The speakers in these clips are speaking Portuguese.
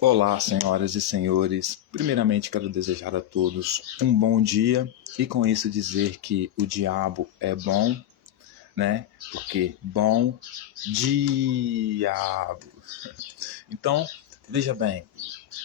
Olá, senhoras e senhores. Primeiramente, quero desejar a todos um bom dia e com isso dizer que o diabo é bom, né? Porque bom diabo. Então, veja bem,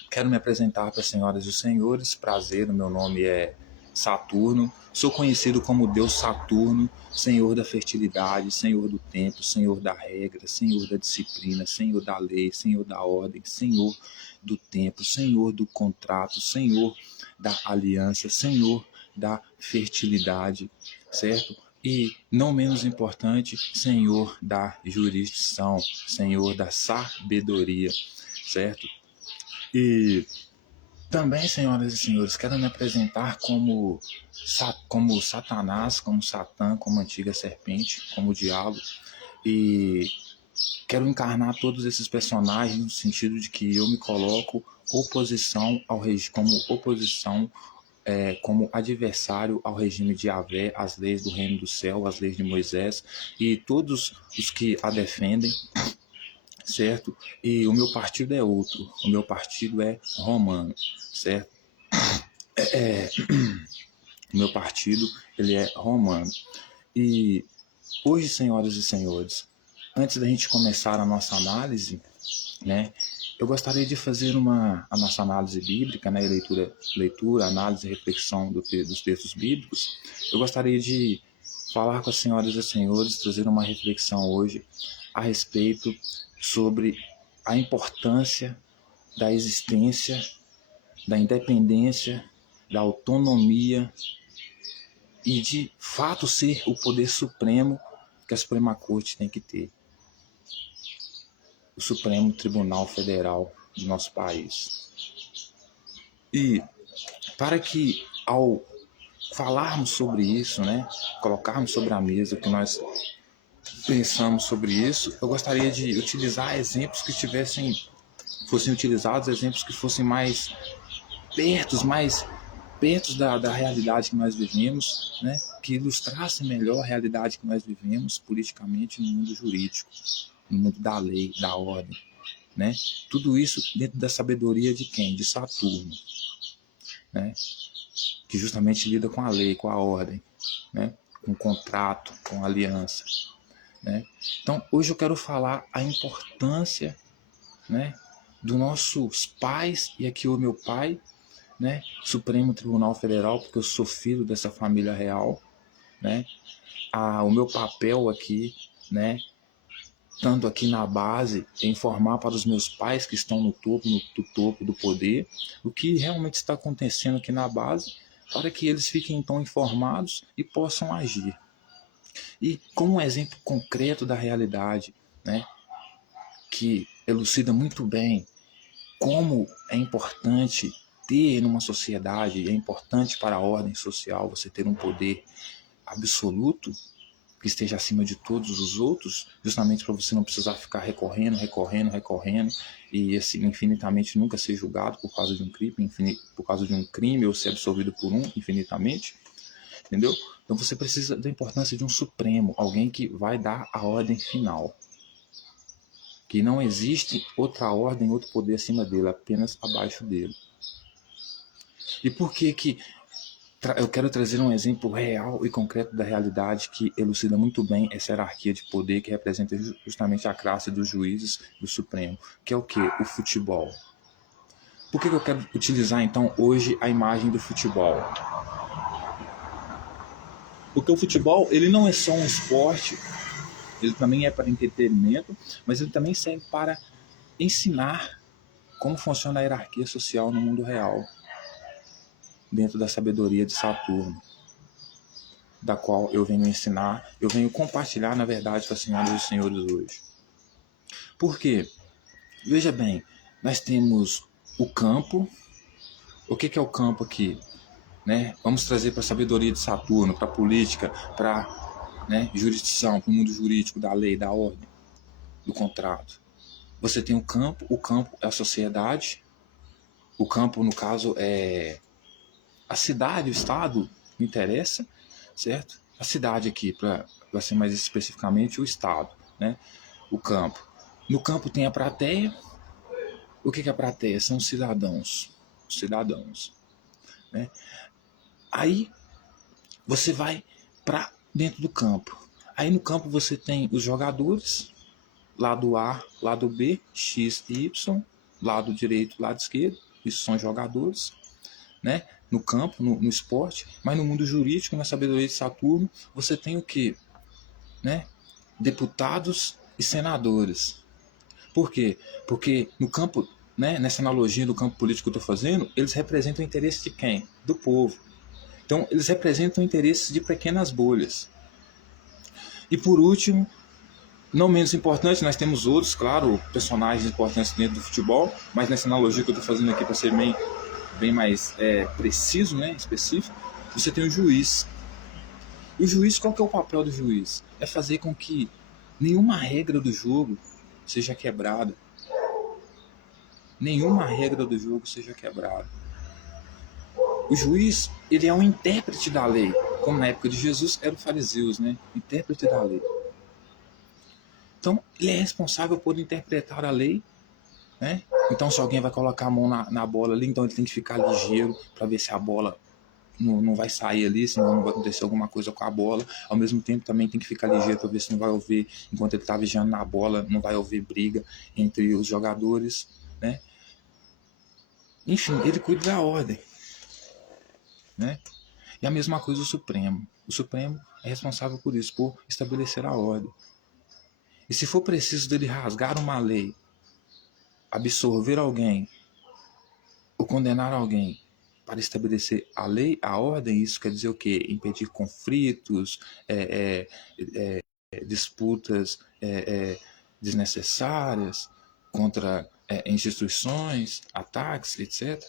quero me apresentar para as senhoras e os senhores. Prazer, o meu nome é Saturno. Sou conhecido como Deus Saturno, Senhor da fertilidade, Senhor do tempo, Senhor da regra, Senhor da disciplina, Senhor da lei, Senhor da ordem, Senhor do tempo, Senhor do contrato, Senhor da aliança, Senhor da fertilidade, certo? E, não menos importante, Senhor da jurisdição, Senhor da sabedoria, certo? E também, senhoras e senhores, quero me apresentar como Satanás, como Satã, como antiga serpente, como o diabo. E quero encarnar todos esses personagens no sentido de que eu me coloco como adversário ao regime de Yahvé, às leis do reino do céu, às leis de Moisés e todos os que a defendem, certo? E o meu partido é outro, o meu partido é romano, certo? O meu partido, ele é romano. E hoje, senhoras e senhores, antes da gente começar a nossa análise, né, eu gostaria de fazer a nossa análise bíblica, né, leitura, análise e reflexão dos textos bíblicos. Eu gostaria de falar com as senhoras e senhores, trazer uma reflexão hoje a respeito sobre a importância da existência, da independência, da autonomia e de fato ser o poder supremo que a Suprema Corte tem que ter. O Supremo Tribunal Federal do nosso país. E para que ao falarmos sobre isso, né, colocarmos sobre a mesa o que nós pensamos sobre isso, eu gostaria de utilizar exemplos que fossem utilizados, exemplos que fossem mais perto da realidade que nós vivemos, né, que ilustrassem melhor a realidade que nós vivemos politicamente no mundo jurídico, no mundo da lei, da ordem, né? Tudo isso dentro da sabedoria de quem? De Saturno, né? Que justamente lida com a lei, com a ordem, né? Com o contrato, com a aliança, né? Então, hoje eu quero falar a importância, né, dos nossos pais, e aqui o meu pai, né, Supremo Tribunal Federal, porque eu sou filho dessa família real, né? O meu papel aqui, né, tanto aqui na base, é informar para os meus pais que estão no topo do poder, o que realmente está acontecendo aqui na base, para que eles fiquem então informados e possam agir. E como um exemplo concreto da realidade, né, que elucida muito bem como é importante ter numa sociedade, é importante para a ordem social você ter um poder absoluto que esteja acima de todos os outros, justamente para você não precisar ficar recorrendo e assim infinitamente nunca ser julgado por causa de um crime, por causa de um crime ou ser absolvido por um infinitamente, entendeu? Então você precisa da importância de um supremo, alguém que vai dar a ordem final, que não existe outra ordem, outro poder acima dele, apenas abaixo dele. E por que eu quero trazer um exemplo real e concreto da realidade que elucida muito bem essa hierarquia de poder que representa justamente a classe dos juízes do Supremo, que é o que? O futebol. Por que eu quero utilizar então hoje a imagem do futebol? Porque o futebol, ele não é só um esporte, ele também é para entretenimento, mas ele também serve para ensinar como funciona a hierarquia social no mundo real, dentro da sabedoria de Saturno, da qual eu venho ensinar, eu venho compartilhar, na verdade, com as senhoras e os senhores hoje. Por quê? Veja bem, nós temos o campo. O que é o campo aqui? Né? Vamos trazer para a sabedoria de Saturno, para a política, para, né, jurisdição, para o mundo jurídico, da lei, da ordem, do contrato. Você tem o campo é a sociedade, o campo, no caso, é a cidade, o estado, me interessa, certo? A cidade aqui, para ser mais especificamente o estado, né? O campo. No campo tem a plateia, O que é a plateia? São cidadãos. Cidadãos. Né? Aí você vai para dentro do campo. Aí no campo você tem os jogadores, lado A, lado B, X e Y, lado direito, lado esquerdo, isso são jogadores, né? No campo, no esporte, mas no mundo jurídico, na sabedoria de Saturno, você tem o que? Né? Deputados e senadores. Por quê? Porque no campo, né, nessa analogia do campo político que eu estou fazendo, eles representam o interesse de quem? Do povo. Então, eles representam interesses de pequenas bolhas. E por último, não menos importante, nós temos outros, claro, personagens importantes dentro do futebol, mas nessa analogia que eu estou fazendo aqui para ser bem mais preciso, né, específico, você tem o juiz. E o juiz, qual que é o papel do juiz? É fazer com que nenhuma regra do jogo seja quebrada. Nenhuma regra do jogo seja quebrada. O juiz, ele é um intérprete da lei, como na época de Jesus eram os fariseus, né? Intérprete da lei. Então, ele é responsável por interpretar a lei, né? Então, se alguém vai colocar a mão na bola ali, então ele tem que ficar ligeiro para ver se a bola não vai sair ali, senão não vai acontecer alguma coisa com a bola. Ao mesmo tempo, também tem que ficar ligeiro para ver se não vai haver, enquanto ele está vigiando na bola, não vai haver briga entre os jogadores, né? Enfim, ele cuida da ordem, né? E a mesma coisa o Supremo. O Supremo é responsável por isso, por estabelecer a ordem. E se for preciso dele rasgar uma lei, absorver alguém ou condenar alguém para estabelecer a lei, a ordem, isso quer dizer o quê? Impedir conflitos, disputas desnecessárias contra instituições, ataques, etc.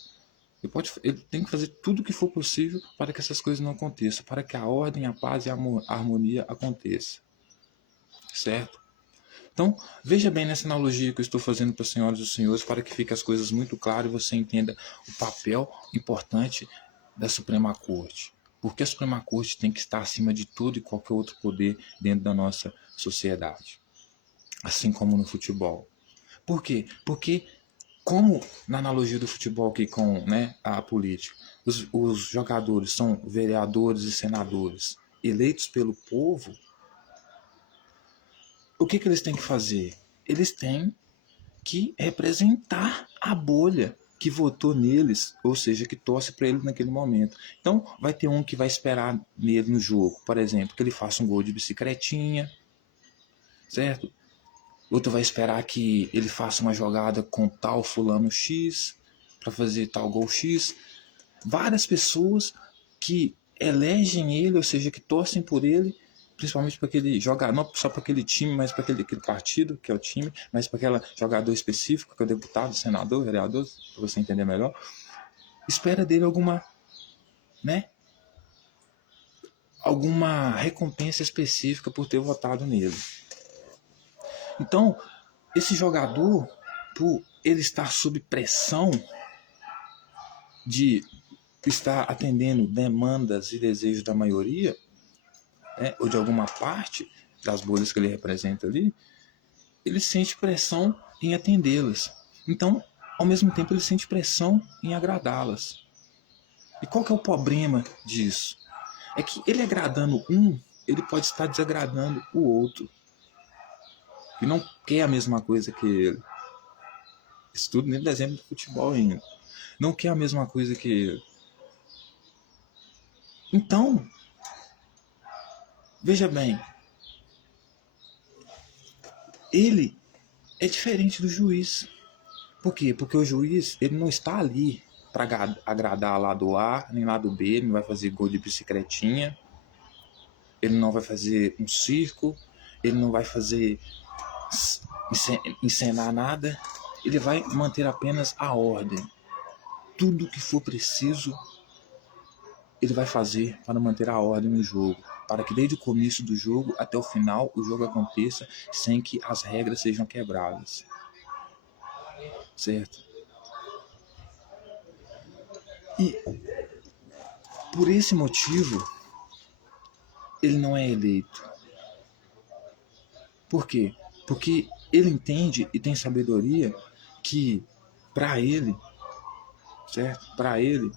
Ele tem que fazer tudo o que for possível para que essas coisas não aconteçam, para que a ordem, a paz e a harmonia aconteça. Certo? Então, veja bem nessa analogia que eu estou fazendo para as senhoras e os senhores, para que fiquem as coisas muito claras e você entenda o papel importante da Suprema Corte. Porque a Suprema Corte tem que estar acima de tudo e qualquer outro poder dentro da nossa sociedade. Assim como no futebol. Por quê? Porque, como na analogia do futebol aqui com, né, a política, os jogadores são vereadores e senadores eleitos pelo povo, o que eles têm que fazer? Eles têm que representar a bolha que votou neles, ou seja, que torce para ele naquele momento. Então, vai ter um que vai esperar nele no jogo, por exemplo, que ele faça um gol de bicicletinha, certo? Outro vai esperar que ele faça uma jogada com tal fulano X, para fazer tal gol X. Várias pessoas que elegem ele, ou seja, que torcem por ele, principalmente para aquele jogador, não só para aquele time, mas para aquele partido, que é o time, mas para aquele jogador específico, que é o deputado, senador, vereador, para você entender melhor, espera dele alguma, né, alguma recompensa específica por ter votado nele. Então, esse jogador, por ele estar sob pressão de estar atendendo demandas e desejos da maioria, né, ou de alguma parte das bolhas que ele representa ali, ele sente pressão em atendê-las. Então, ao mesmo tempo, ele sente pressão em agradá-las. E qual que é o problema disso? É que ele agradando um, ele pode estar desagradando o outro, que não quer a mesma coisa que ele. Isso tudo nem do exemplo do futebol ainda. Não quer a mesma coisa que ele. Então, veja bem, ele é diferente do juiz. Por quê? Porque o juiz, ele não está ali para agradar lado A nem lado B, ele não vai fazer gol de bicicletinha, ele não vai fazer um circo, ele não vai fazer encenar nada, ele vai manter apenas a ordem. Tudo que for preciso, ele vai fazer para manter a ordem no jogo, para que desde o começo do jogo até o final o jogo aconteça sem que as regras sejam quebradas. Certo? E por esse motivo, ele não é eleito. Por quê? Porque ele entende e tem sabedoria que para ele, certo? Para ele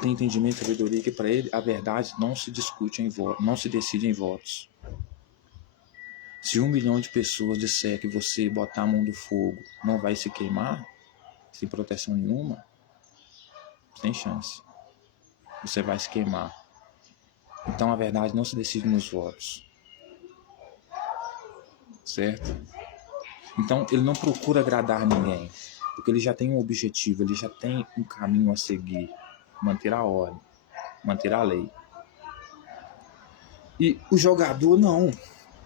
tem entendimento e sabedoria que para ele a verdade não se discute em votos, não se decide em votos. Se 1 milhão de pessoas disser que você botar a mão no fogo não vai se queimar, sem proteção nenhuma, sem chance. Você vai se queimar. Então a verdade não se decide nos votos. Certo? Então ele não procura agradar ninguém, porque ele já tem um objetivo, ele já tem um caminho a seguir, manter a ordem, manter a lei. E o jogador não,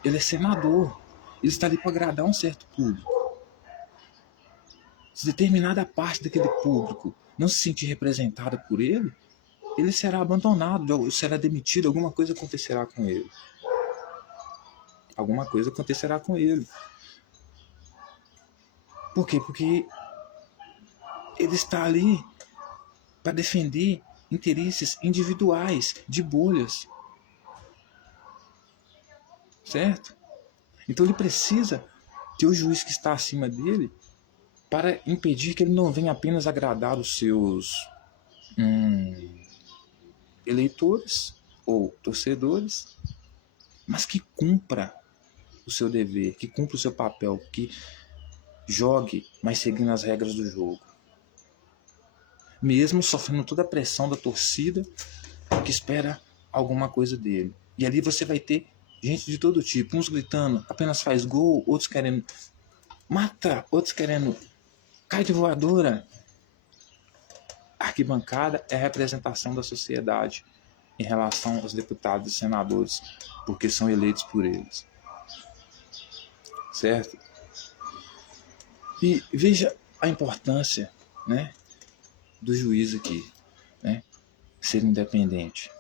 ele é senador, ele está ali para agradar um certo público. Se determinada parte daquele público não se sentir representada por ele, ele será abandonado, será demitido, alguma coisa acontecerá com ele. Alguma coisa acontecerá com ele. Por quê? Porque ele está ali para defender interesses individuais, de bolhas. Certo? Então ele precisa ter o juiz que está acima dele para impedir que ele não venha apenas agradar os seus eleitores ou torcedores, mas que cumpra o seu dever, que cumpra o seu papel, que jogue, mas seguindo as regras do jogo. Mesmo sofrendo toda a pressão da torcida que espera alguma coisa dele. E ali você vai ter gente de todo tipo, uns gritando, apenas faz gol, outros querendo mata, outros querendo cai de voadora. A arquibancada é a representação da sociedade em relação aos deputados e senadores, porque são eleitos por eles. Certo? E veja a importância, né, do juiz aqui, né, ser independente.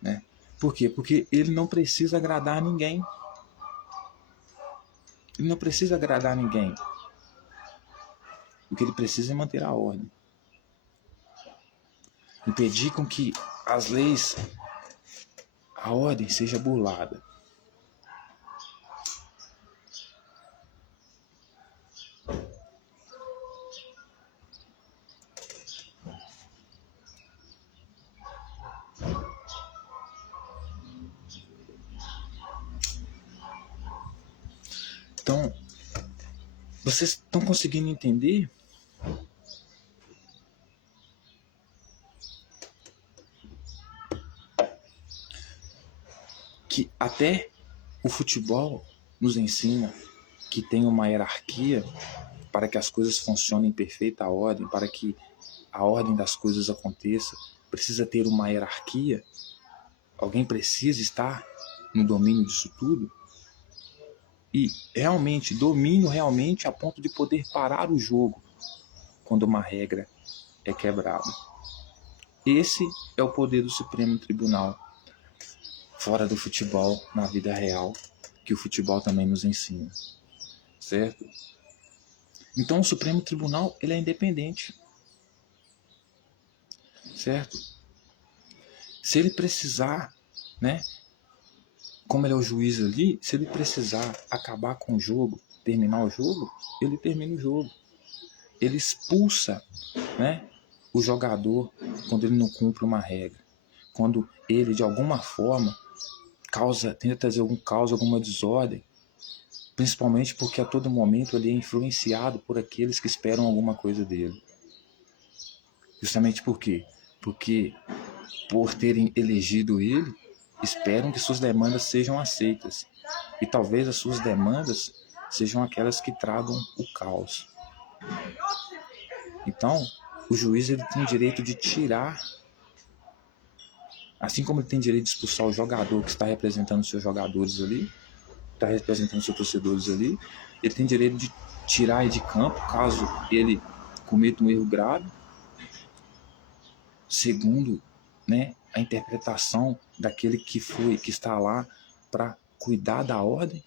Né? Por quê? Porque ele não precisa agradar ninguém. Ele não precisa agradar ninguém. O que ele precisa é manter a ordem. Impedir com que as leis, a ordem seja burlada. Então, vocês estão conseguindo entender? Que até o futebol nos ensina que tem uma hierarquia para que as coisas funcionem em perfeita ordem, para que a ordem das coisas aconteça, precisa ter uma hierarquia. Alguém precisa estar no domínio disso tudo. E realmente, domínio realmente a ponto de poder parar o jogo quando uma regra é quebrada. Esse é o poder do Supremo Tribunal, fora do futebol, na vida real, que o futebol também nos ensina. Certo? Então o Supremo Tribunal, ele é independente. Certo? Se ele precisar, né, como ele é o juiz ali, se ele precisar acabar com o jogo, terminar o jogo, ele termina o jogo. Ele expulsa, né, o jogador quando ele não cumpre uma regra. Quando ele, de alguma forma, tenta trazer algum caos, alguma desordem, principalmente porque a todo momento ele é influenciado por aqueles que esperam alguma coisa dele. Justamente por quê? Porque por terem elegido ele, esperam que suas demandas sejam aceitas. E talvez as suas demandas sejam aquelas que tragam o caos. Então, o juiz ele tem o direito de tirar, assim como ele tem direito de expulsar o jogador que está representando seus jogadores ali, está representando seus torcedores ali, ele tem direito de tirar ele de campo caso ele cometa um erro grave, segundo, né, a interpretação daquele que está lá para cuidar da ordem.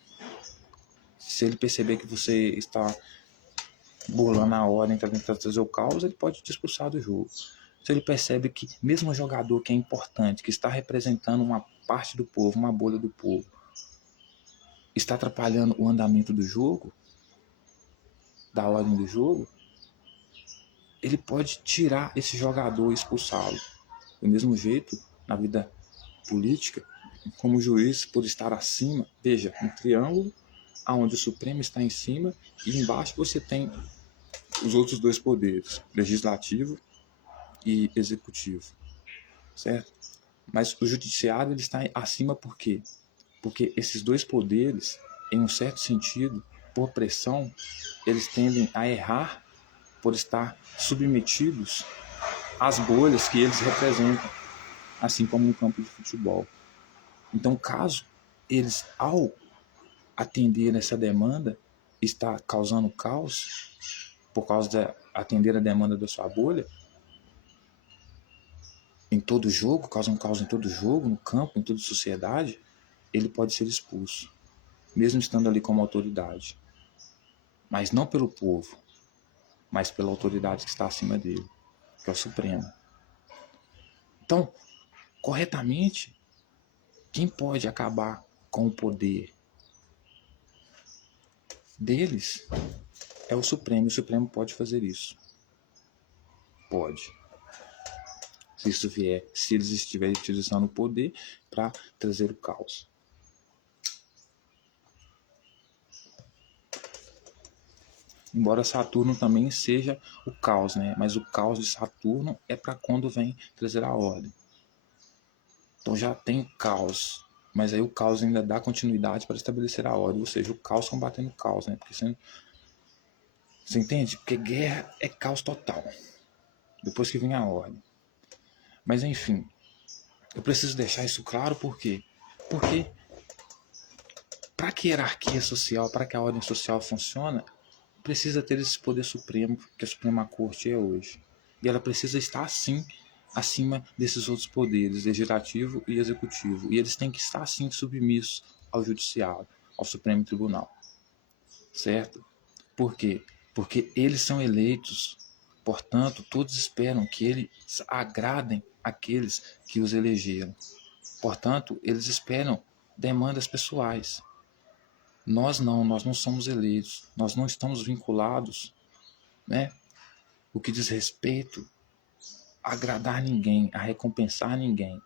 Se ele perceber que você está burlando a ordem, está tentando trazer o caos, ele pode te expulsar do jogo. Se ele percebe que mesmo um jogador que é importante, que está representando uma parte do povo, uma bolha do povo, está atrapalhando o andamento do jogo, da ordem do jogo, ele pode tirar esse jogador e expulsá-lo. Do mesmo jeito, na vida política, como o juiz, por estar acima, veja, um triângulo, onde o Supremo está em cima, e embaixo você tem os outros dois poderes, legislativo e executivo, certo? Mas o judiciário ele está acima por quê? Porque esses dois poderes, em um certo sentido, por pressão, eles tendem a errar por estar submetidos às bolhas que eles representam, assim como no campo de futebol. Então, caso eles, ao atender essa demanda, está causando caos, por causa de atender a demanda da sua bolha, em todo jogo, causa um caos em todo jogo, no campo, em toda a sociedade, ele pode ser expulso, mesmo estando ali como autoridade. Mas não pelo povo, mas pela autoridade que está acima dele, que é o Supremo. Então, corretamente, quem pode acabar com o poder deles é o Supremo. O Supremo pode fazer isso. Pode. Se isso vier, se eles estiverem utilizando o poder para trazer o caos. Embora Saturno também seja o caos, né? Mas o caos de Saturno é para quando vem trazer a ordem. Então já tem caos, mas aí o caos ainda dá continuidade para estabelecer a ordem, ou seja, o caos combatendo o caos, né? Porque você entende? Porque guerra é caos total, depois que vem a ordem. Mas enfim, eu preciso deixar isso claro por quê? Porque para que a hierarquia social, para que a ordem social funcione, precisa ter esse poder supremo que a Suprema Corte é hoje. E ela precisa estar, sim, acima desses outros poderes, legislativo e executivo. E eles têm que estar, sim, submissos ao judiciário, ao Supremo Tribunal. Certo? Por quê? Porque eles são eleitos, portanto, todos esperam que eles agradem aqueles que os elegeram. Portanto, eles esperam demandas pessoais. Nós não somos eleitos, nós não estamos vinculados, né? O que diz respeito a agradar ninguém, a recompensar ninguém.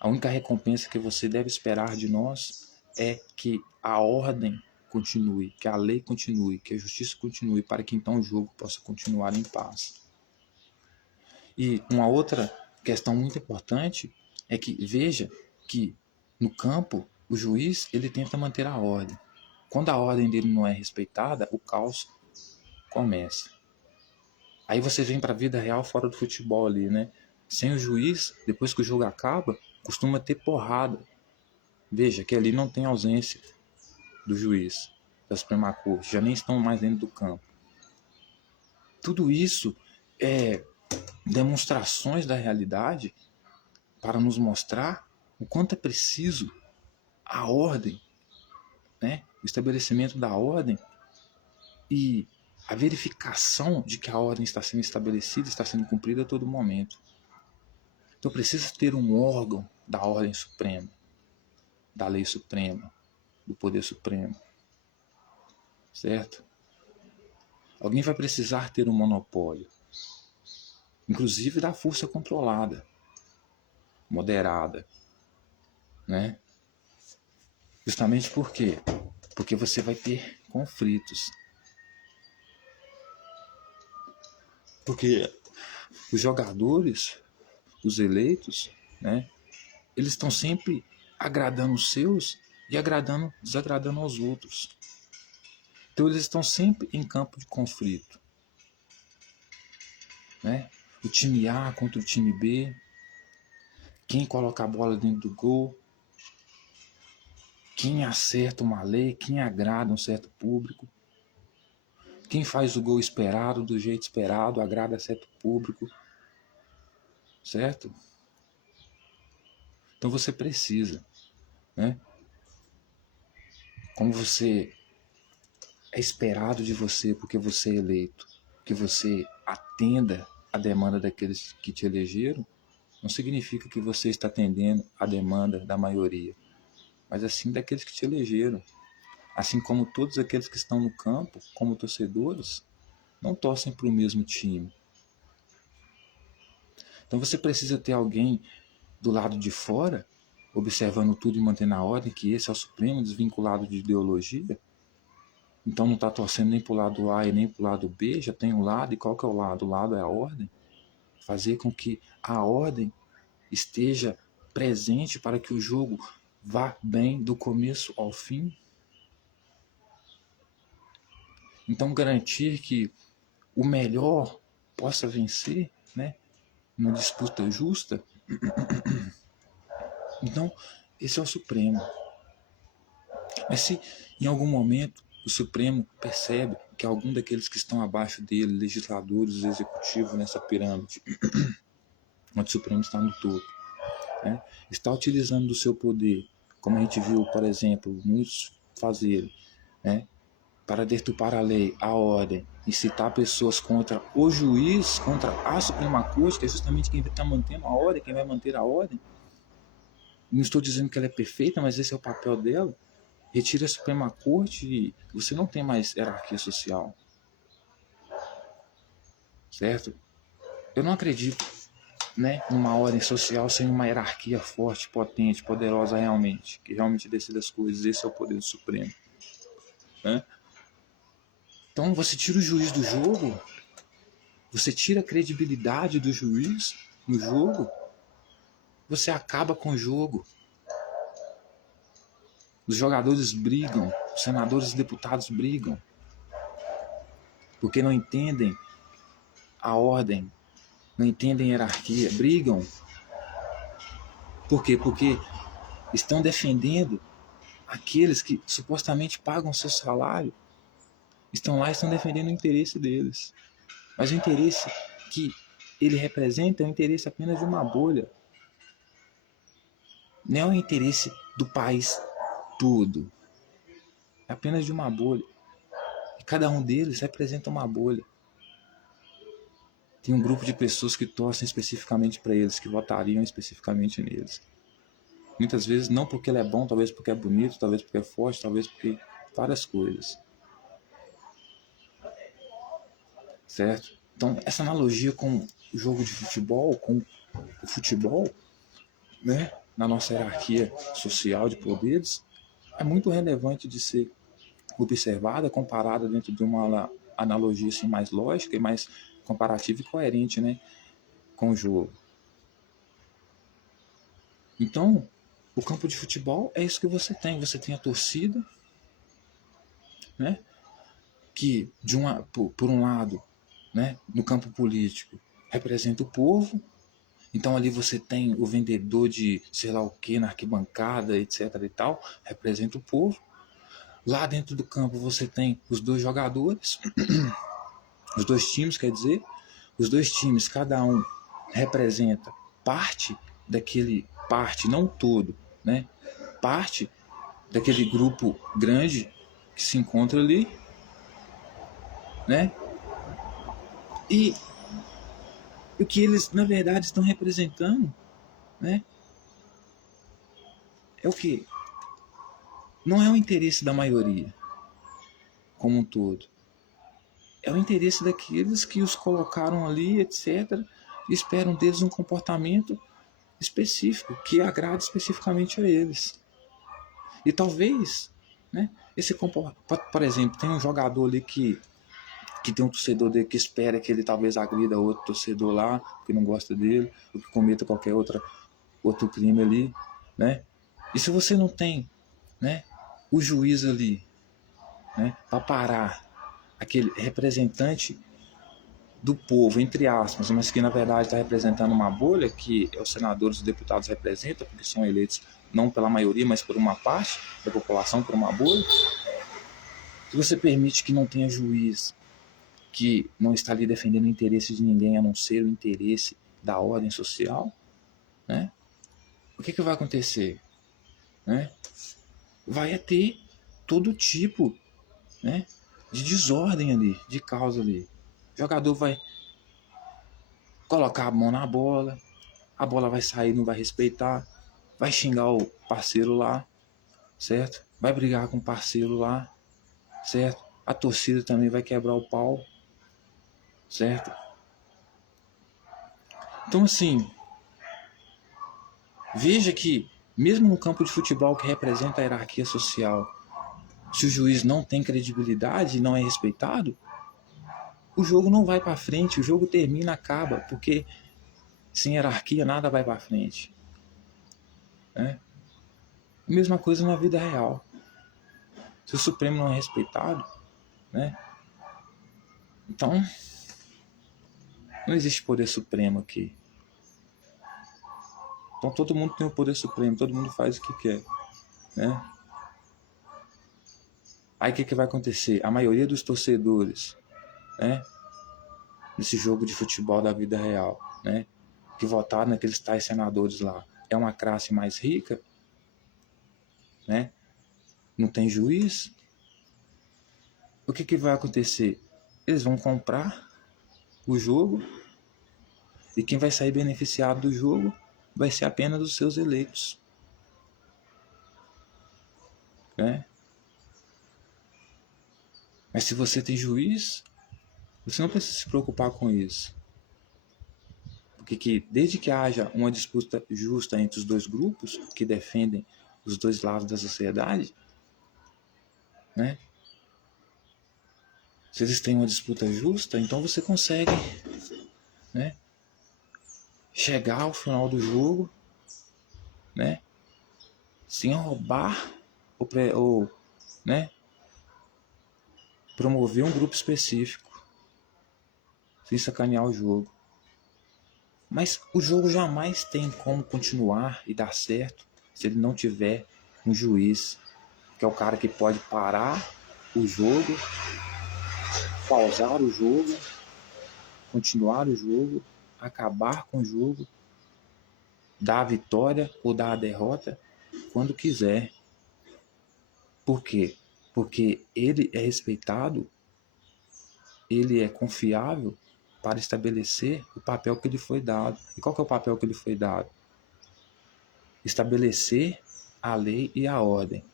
A única recompensa que você deve esperar de nós é que a ordem continue, que a lei continue, que a justiça continue, para que então o jogo possa continuar em paz. E uma outra questão muito importante é que veja que no campo o juiz ele tenta manter a ordem. Quando a ordem dele não é respeitada, o caos começa. Aí você vem para a vida real fora do futebol ali, né? Sem o juiz, depois que o jogo acaba, costuma ter porrada. Veja que ali não tem ausência do juiz, da Suprema Corte, já nem estão mais dentro do campo. Tudo isso é demonstrações da realidade para nos mostrar o quanto é preciso a ordem, né? O estabelecimento da ordem e a verificação de que a ordem está sendo estabelecida, está sendo cumprida a todo momento. Então precisa ter um órgão da ordem suprema, da lei suprema, do poder supremo, certo? Alguém vai precisar ter um monopólio, inclusive da força controlada, moderada, né? Justamente por quê? Porque você vai ter conflitos. Porque os jogadores, os eleitos, né? Eles estão sempre agradando os seus e desagradando aos outros. Então eles estão sempre em campo de conflito, né? O time A contra o time B, quem coloca a bola dentro do gol, quem acerta uma lei, quem agrada um certo público, quem faz o gol esperado, do jeito esperado, agrada certo público, certo? Então você precisa, né? Como você é esperado de você porque você é eleito, que você atenda a demanda daqueles que te elegeram, não significa que você está atendendo a demanda da maioria, mas assim daqueles que te elegeram. assim como todos aqueles que estão no campo, como torcedores, não torcem para o mesmo time. Então você precisa ter alguém do lado de fora, observando tudo e mantendo a ordem, que esse é o Supremo, desvinculado de ideologia. Então não está torcendo nem para o lado A e nem para o lado B, já tem um lado, e qual que é o lado? O lado é a ordem. Fazer com que a ordem esteja presente para que o jogo vá bem do começo ao fim. Então garantir que o melhor possa vencer, né, numa disputa justa. Então, esse é o Supremo. Mas se em algum momento o Supremo percebe que algum daqueles que estão abaixo dele, legisladores, executivos nessa pirâmide, onde o Supremo está no topo, né, está utilizando do seu poder, como a gente viu, por exemplo, muitos fazerem, né, para deturpar a lei, a ordem, incitar pessoas contra o juiz, contra a Suprema Corte, que é justamente quem está mantendo a ordem, quem vai manter a ordem. Não estou dizendo que ela é perfeita, mas esse é o papel dela. Retira a Suprema Corte e você não tem mais hierarquia social. Certo? Eu não acredito, né, numa ordem social sem uma hierarquia forte, potente, poderosa realmente, que realmente decida as coisas. Esse é o poder do Supremo. Né? Então você tira o juiz do jogo, você tira a credibilidade do juiz no jogo, você acaba com o jogo. Os jogadores brigam, os senadores e deputados brigam, porque não entendem a ordem, não entendem a hierarquia, brigam. Por quê? Porque estão defendendo aqueles que supostamente pagam seu salário, estão lá e estão defendendo o interesse deles. Mas o interesse que ele representa é o interesse apenas de uma bolha. Não é o interesse do país todo. É apenas de uma bolha. E cada um deles representa uma bolha. Tem um grupo de pessoas que torcem especificamente para eles, que votariam especificamente neles. Muitas vezes não porque ele é bom, talvez porque é bonito, talvez porque é forte, talvez porque várias coisas. Certo? Então, essa analogia com o jogo de futebol, com o futebol, né, na nossa hierarquia social de poderes, é muito relevante de ser observada, comparada dentro de uma analogia assim, mais lógica e mais comparativa e coerente, né, com o jogo. Então, o campo de futebol é isso que você tem. Você tem a torcida, né, que por um lado, né, no campo político, representa o povo. Então ali você tem o vendedor de sei lá o que na arquibancada, etc e tal, representa o povo. Lá dentro do campo você tem os dois jogadores, os dois times, quer dizer, os dois times, cada um representa parte, não todo, né? Parte daquele grupo grande que se encontra ali, né? E o que eles, na verdade, estão representando, né? É o que? Não é o interesse da maioria, como um todo. É o interesse daqueles que os colocaram ali, etc. E esperam deles um comportamento específico, que agrade especificamente a eles. E talvez, né, esse comportamento, por exemplo, tem um jogador ali que tem um torcedor dele que espera que ele talvez agrida outro torcedor lá, que não gosta dele, ou que cometa qualquer outro crime ali, né? E se você não tem, né, o juiz ali, né, para parar aquele representante do povo, entre aspas, mas que na verdade está representando uma bolha, que os senadores e os deputados representam, porque são eleitos não pela maioria, mas por uma parte da população, por uma bolha. Se você permite que não tenha juiz que não está ali defendendo o interesse de ninguém a não ser o interesse da ordem social, né? O que vai acontecer? Né? Vai ter todo tipo, né, de desordem ali, de causa ali. O jogador vai colocar a mão na bola, a bola vai sair, não vai respeitar, vai xingar o parceiro lá, certo? vai brigar com o parceiro lá, certo? A torcida também vai quebrar o pau, certo? Então, assim, veja que, mesmo no campo de futebol que representa a hierarquia social, se o juiz não tem credibilidade e não é respeitado, o jogo não vai para frente, o jogo termina, acaba, porque sem hierarquia nada vai para frente. Né? Mesma coisa na vida real. Se o Supremo não é respeitado, né? Então, não existe poder supremo aqui. Então todo mundo tem o poder supremo, todo mundo faz o que quer. Né? Aí o que vai acontecer? A maioria dos torcedores, né, nesse jogo de futebol da vida real, né, que votaram naqueles tais senadores lá, é uma classe mais rica, né, não tem juiz. O que vai acontecer? Eles vão comprar o jogo e quem vai sair beneficiado do jogo vai ser apenas os seus eleitos. Né? Mas se você tem juiz, você não precisa se preocupar com isso. Porque desde que haja uma disputa justa entre os dois grupos que defendem os dois lados da sociedade, né? Se eles têm uma disputa justa, então você consegue, né, chegar ao final do jogo, né, sem roubar ou né, promover um grupo específico, sem sacanear o jogo. Mas o jogo jamais tem como continuar e dar certo se ele não tiver um juiz, que é o cara que pode parar o jogo, pausar o jogo, continuar o jogo, acabar com o jogo, dar a vitória ou dar a derrota quando quiser. Por quê? Porque ele é respeitado, ele é confiável para estabelecer o papel que lhe foi dado. E qual que é o papel que lhe foi dado? Estabelecer a lei e a ordem.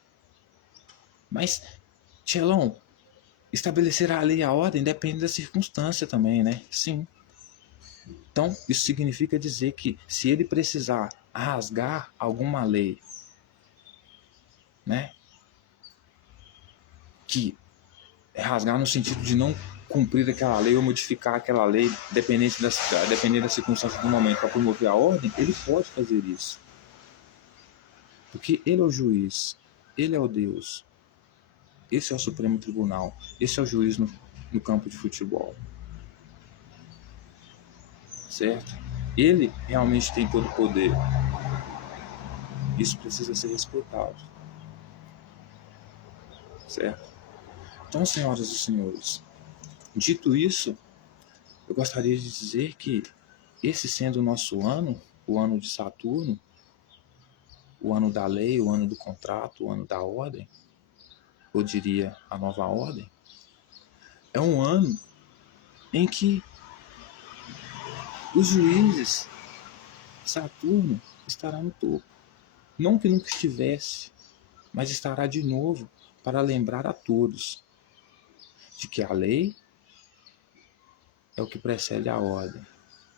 Mas, Tchelão, estabelecer a lei e a ordem depende da circunstância também, né? Sim. Então, isso significa dizer que se ele precisar rasgar alguma lei, né? Que é rasgar no sentido de não cumprir aquela lei ou modificar aquela lei, dependendo da circunstância do momento, para promover a ordem, ele pode fazer isso. Porque ele é o juiz, ele é o Deus. Esse é o Supremo Tribunal, esse é o juiz no campo de futebol. Certo? Ele realmente tem todo o poder. Isso precisa ser respeitado. Certo? Então, senhoras e senhores, dito isso, eu gostaria de dizer que esse sendo o nosso ano, o ano de Saturno, o ano da lei, o ano do contrato, o ano da ordem, eu diria a nova ordem, é um ano em que os juízes, Saturno estará no topo. Não que nunca estivesse, mas estará de novo para lembrar a todos de que a lei é o que precede a ordem.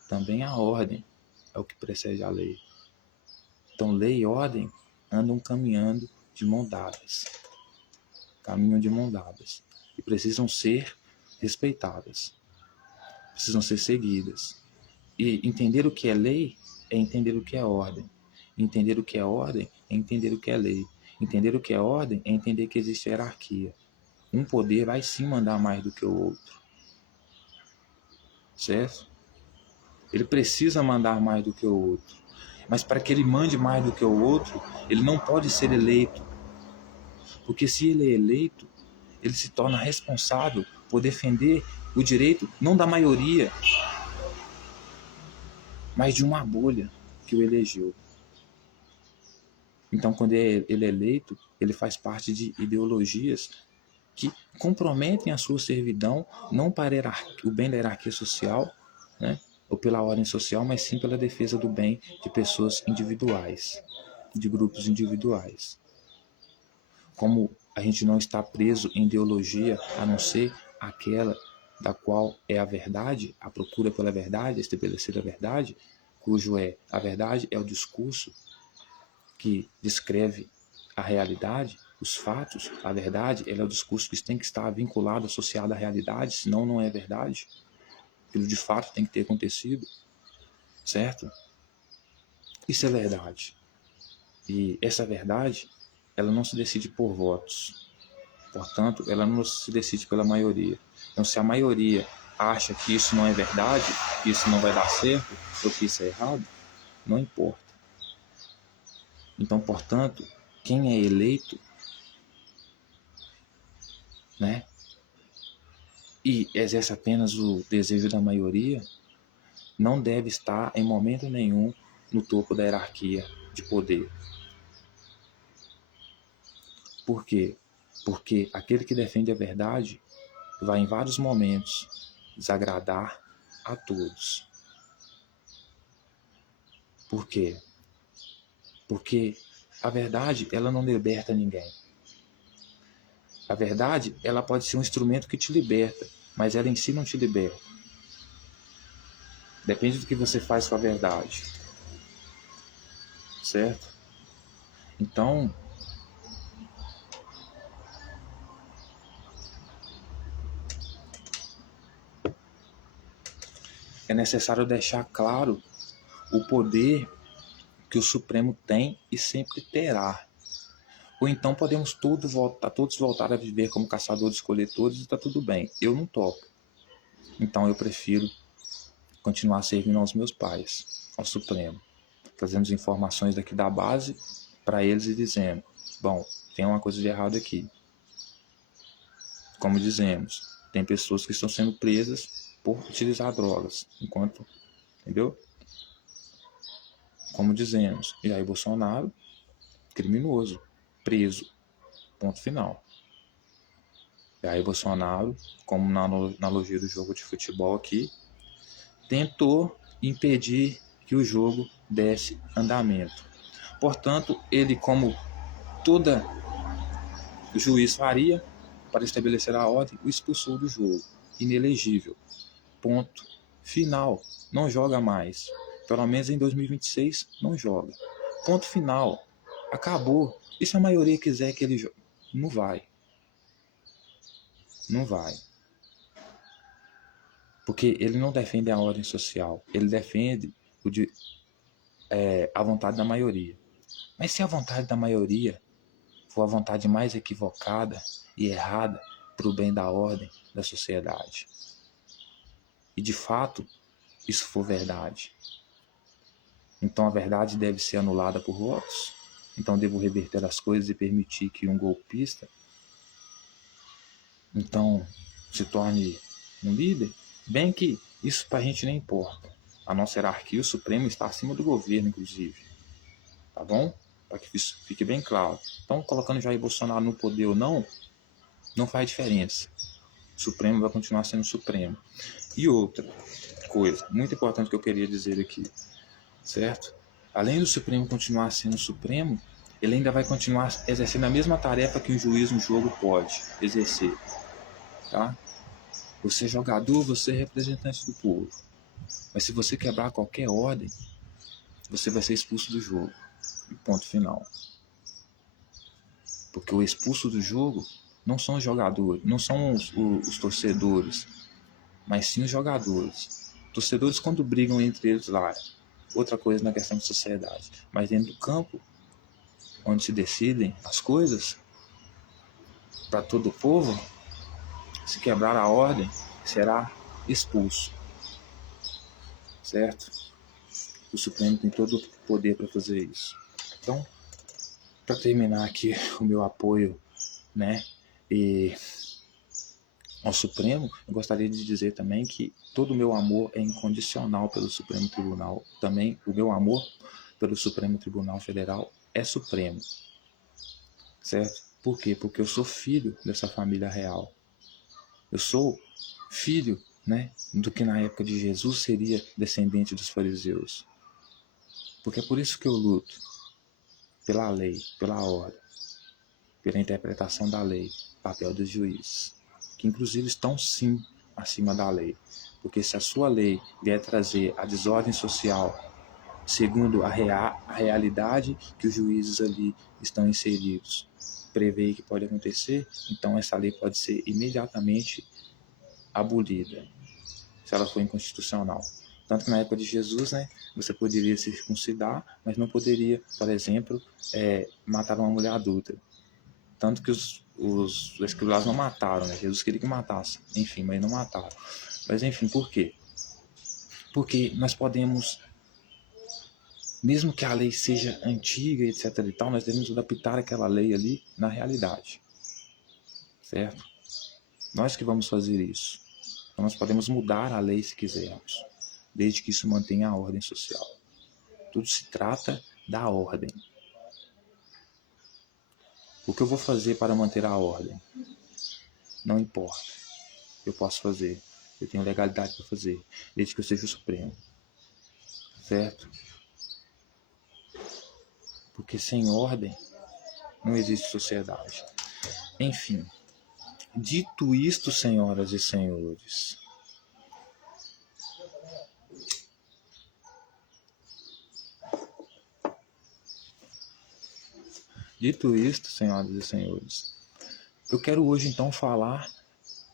Também a ordem é o que precede a lei. Então, lei e ordem andam caminhando de mão dadas. Caminham de mão dadas. E precisam ser respeitadas. Precisam ser seguidas. E entender o que é lei é entender o que é ordem. Entender o que é ordem é entender o que é lei. Entender o que é ordem é entender que existe hierarquia. Um poder vai sim mandar mais do que o outro. Certo? Ele precisa mandar mais do que o outro. Mas para que ele mande mais do que o outro, ele não pode ser eleito. Porque se ele é eleito, ele se torna responsável por defender o direito não da maioria, mas de uma bolha que o elegeu. Então, quando ele é eleito, ele faz parte de ideologias que comprometem a sua servidão não para o bem da hierarquia social, né, ou pela ordem social, mas sim pela defesa do bem de pessoas individuais, de grupos individuais. como a gente não está preso em ideologia, a não ser aquela da qual é a verdade, a procura pela verdade, estabelecer a verdade, cujo a verdade é o discurso que descreve a realidade, os fatos, a verdade, ela é o discurso que tem que estar vinculado, associado à realidade, senão não é verdade. Aquilo de fato tem que ter acontecido, certo? Isso é verdade. E essa verdade, ela não se decide por votos. Portanto, ela não se decide pela maioria. Então, se a maioria acha que isso não é verdade, que isso não vai dar certo, ou que isso é errado, não importa. Então, portanto, quem é eleito, né, e exerce apenas o desejo da maioria, não deve estar em momento nenhum no topo da hierarquia de poder. Por quê? Porque aquele que defende a verdade vai em vários momentos desagradar a todos. Por quê? Porque a verdade, ela não liberta ninguém. A verdade, ela pode ser um instrumento que te liberta, mas ela em si não te liberta. Depende do que você faz com a verdade. Certo? Então, é necessário deixar claro o poder que o Supremo tem e sempre terá. Ou então podemos todos voltar a viver como caçadores-coletores e está tudo bem. Eu não topo. Então eu prefiro continuar servindo aos meus pais, ao Supremo, trazendo as informações daqui da base para eles e dizendo, bom, tem uma coisa de errado aqui. Como dizemos, tem pessoas que estão sendo presas por utilizar drogas, enquanto, entendeu? Como dizemos, Jair Bolsonaro, criminoso, preso, ponto final. Jair Bolsonaro, como na analogia do jogo de futebol aqui, tentou impedir que o jogo desse andamento. Portanto, ele, como toda juiz faria para estabelecer a ordem, o expulsou do jogo, inelegível. Ponto final. Não joga mais. Pelo menos em 2026 não joga. Ponto final. Acabou. E se a maioria quiser que ele jogue? Não vai. Não vai. Porque ele não defende a ordem social. Ele defende a vontade da maioria. Mas se a vontade da maioria for a vontade mais equivocada e errada para o bem da ordem da sociedade, e de fato isso for verdade, então a verdade deve ser anulada por votos? Então devo reverter as coisas e permitir que um golpista então se torne um líder? Bem que isso para a gente nem importa. A nossa hierarquia, o Supremo, está acima do governo, inclusive. Tá bom? Para que isso fique bem claro. Então, colocando Jair Bolsonaro no poder ou não, não faz diferença. O Supremo vai continuar sendo Supremo. E outra coisa, muito importante que eu queria dizer aqui, certo? Além do Supremo continuar sendo Supremo, ele ainda vai continuar exercendo a mesma tarefa que um juiz no jogo pode exercer. Tá? Você é jogador, você é representante do povo. Mas se você quebrar qualquer ordem, você vai ser expulso do jogo. E ponto final. Porque o expulso do jogo não são os jogadores, não são os torcedores, mas sim os jogadores. Torcedores quando brigam entre eles lá, outra coisa na questão de sociedade. Mas dentro do campo, onde se decidem as coisas, para todo o povo, se quebrar a ordem, será expulso. Certo? O Supremo tem todo o poder para fazer isso. Então, para terminar aqui o meu apoio, né, e ao Supremo, eu gostaria de dizer também que todo o meu amor é incondicional pelo Supremo Tribunal. Também o meu amor pelo Supremo Tribunal Federal é supremo. Certo? Por quê? Porque eu sou filho dessa família real. Eu sou filho, né, do que na época de Jesus seria descendente dos fariseus. Porque é por isso que eu luto. Pela lei, pela ordem. pela interpretação da lei, papel dos juízes, que inclusive estão sim acima da lei, porque se a sua lei vier trazer a desordem social segundo a realidade que os juízes ali estão inseridos prevê que pode acontecer, então essa lei pode ser imediatamente abolida, se ela for inconstitucional. Tanto que na época de Jesus, né, você poderia se circuncidar, mas não poderia, por exemplo, matar uma mulher adulta. Tanto que os escribas não mataram, né? Jesus queria que matasse, enfim, mas não mataram. Mas enfim, por quê? Porque nós podemos, mesmo que a lei seja antiga, etc e tal, nós devemos adaptar aquela lei ali na realidade, certo? Nós que vamos fazer isso. Então nós podemos mudar a lei se quisermos, desde que isso mantenha a ordem social. Tudo se trata da ordem. O que eu vou fazer para manter a ordem? Não importa. Eu posso fazer. Eu tenho legalidade para fazer, desde que eu seja o Supremo. Certo? Porque sem ordem não existe sociedade. Enfim, dito isto, senhoras e senhores, eu quero hoje então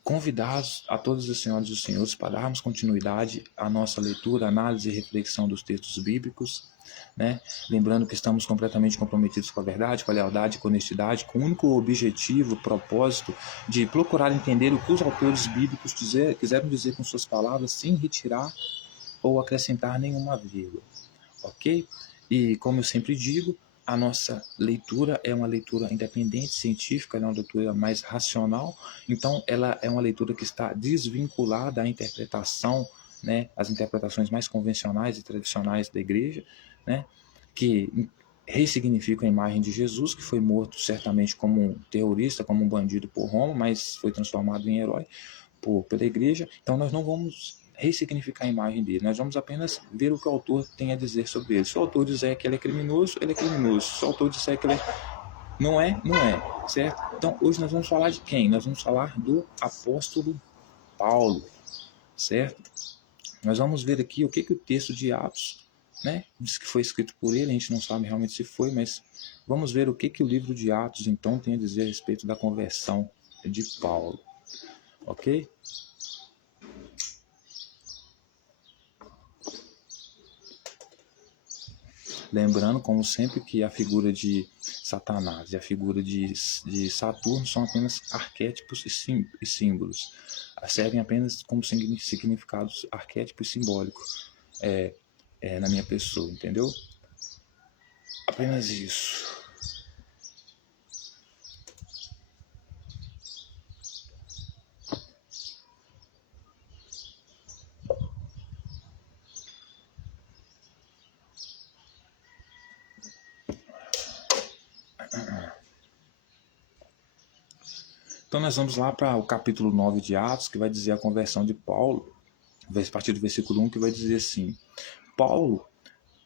convidar a todas as senhoras e os senhores para darmos continuidade à nossa leitura, análise e reflexão dos textos bíblicos, né? Lembrando que estamos completamente comprometidos com a verdade, com a lealdade, com a honestidade, com o único objetivo, propósito de procurar entender o que os autores bíblicos quiseram dizer com suas palavras, sem retirar ou acrescentar nenhuma vírgula, ok? E como eu sempre digo, a nossa leitura é uma leitura independente, científica, é uma leitura mais racional, então ela é uma leitura que está desvinculada à interpretação, né, as interpretações mais convencionais e tradicionais da igreja, né, que ressignificam a imagem de Jesus, que foi morto certamente como um terrorista, como um bandido por Roma, mas foi transformado em herói pela igreja. Então nós não vamos ressignificar a imagem dele, nós vamos apenas ver o que o autor tem a dizer sobre ele. Se o autor disser que ele é criminoso, ele é criminoso. Se o autor disser que ele não é, certo? Então hoje nós vamos falar de quem? Nós vamos falar do apóstolo Paulo, certo? Nós vamos ver aqui o que o texto de Atos, né, diz que foi escrito por ele, a gente não sabe realmente se foi, mas vamos ver o que o livro de Atos então tem a dizer a respeito da conversão de Paulo, ok? Lembrando, como sempre, que a figura de Satanás e a figura de Saturno são apenas arquétipos e símbolos. Servem apenas como significados arquétipos e simbólicos na minha pessoa, entendeu? Apenas isso. Então nós vamos lá para o capítulo 9 de Atos, que vai dizer a conversão de Paulo, a partir do versículo 1, que vai dizer assim: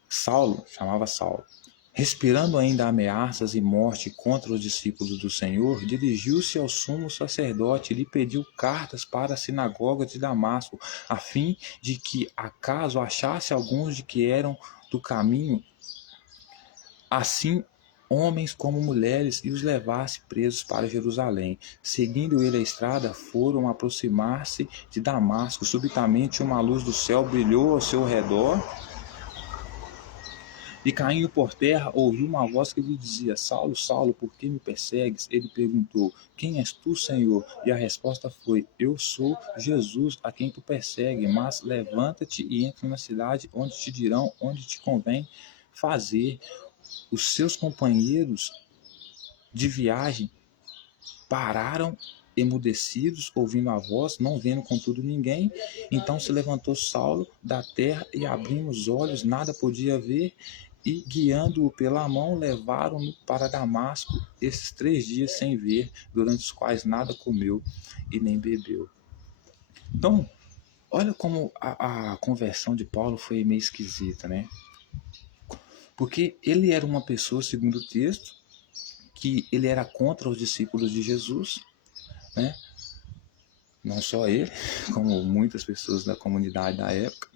Saulo, chamava Saulo, respirando ainda ameaças e morte contra os discípulos do Senhor, dirigiu-se ao sumo sacerdote e lhe pediu cartas para a sinagoga de Damasco, a fim de que, acaso achasse alguns de que eram do caminho, assim homens como mulheres, e os levasse presos para Jerusalém. Seguindo ele a estrada, foram aproximar-se de Damasco. Subitamente uma luz do céu brilhou ao seu redor, e caindo por terra, ouviu uma voz que lhe dizia: Saulo, Saulo, por que me persegues? Ele perguntou: Quem és tu, Senhor? E a resposta foi: Eu sou Jesus, a quem tu persegue, mas levanta-te e entra na cidade, onde te dirão onde te convém fazer. Os seus companheiros de viagem pararam emudecidos, ouvindo a voz, não vendo contudo ninguém. Então se levantou Saulo da terra e, abrindo os olhos, nada podia ver, e, guiando-o pela mão, levaram-no para Damasco, esses 3 dias sem ver, durante os quais nada comeu e nem bebeu. Então, olha como a conversão de Paulo foi meio esquisita, né? Porque ele era uma pessoa, segundo o texto, que ele era contra os discípulos de Jesus, né? Não só ele, como muitas pessoas da comunidade da época.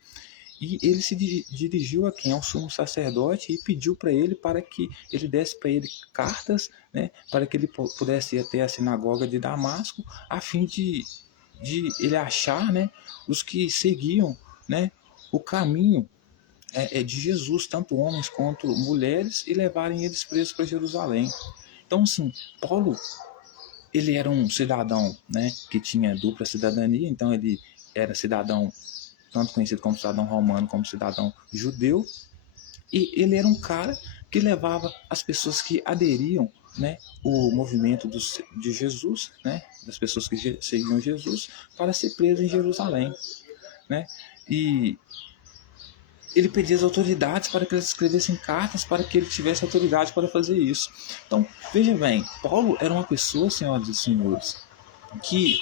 E ele se dirigiu a quem? Ao sumo sacerdote, e pediu para ele para que ele desse para ele cartas, né, para que ele pudesse ir até a sinagoga de Damasco, a fim de ele achar, né, os que seguiam, né, o caminho de Jesus, tanto homens quanto mulheres, e levarem eles presos para Jerusalém. Então, assim, Paulo, ele era um cidadão, né, que tinha dupla cidadania. Então ele era cidadão, tanto conhecido como cidadão romano como cidadão judeu, e ele era um cara que levava as pessoas que aderiam, né, o movimento de Jesus, né, das pessoas que seguiam Jesus, para ser preso em Jerusalém, né? E ele pedia às autoridades para que eles escrevessem cartas para que ele tivesse autoridade para fazer isso. Então, veja bem, Paulo era uma pessoa, senhoras e senhores, que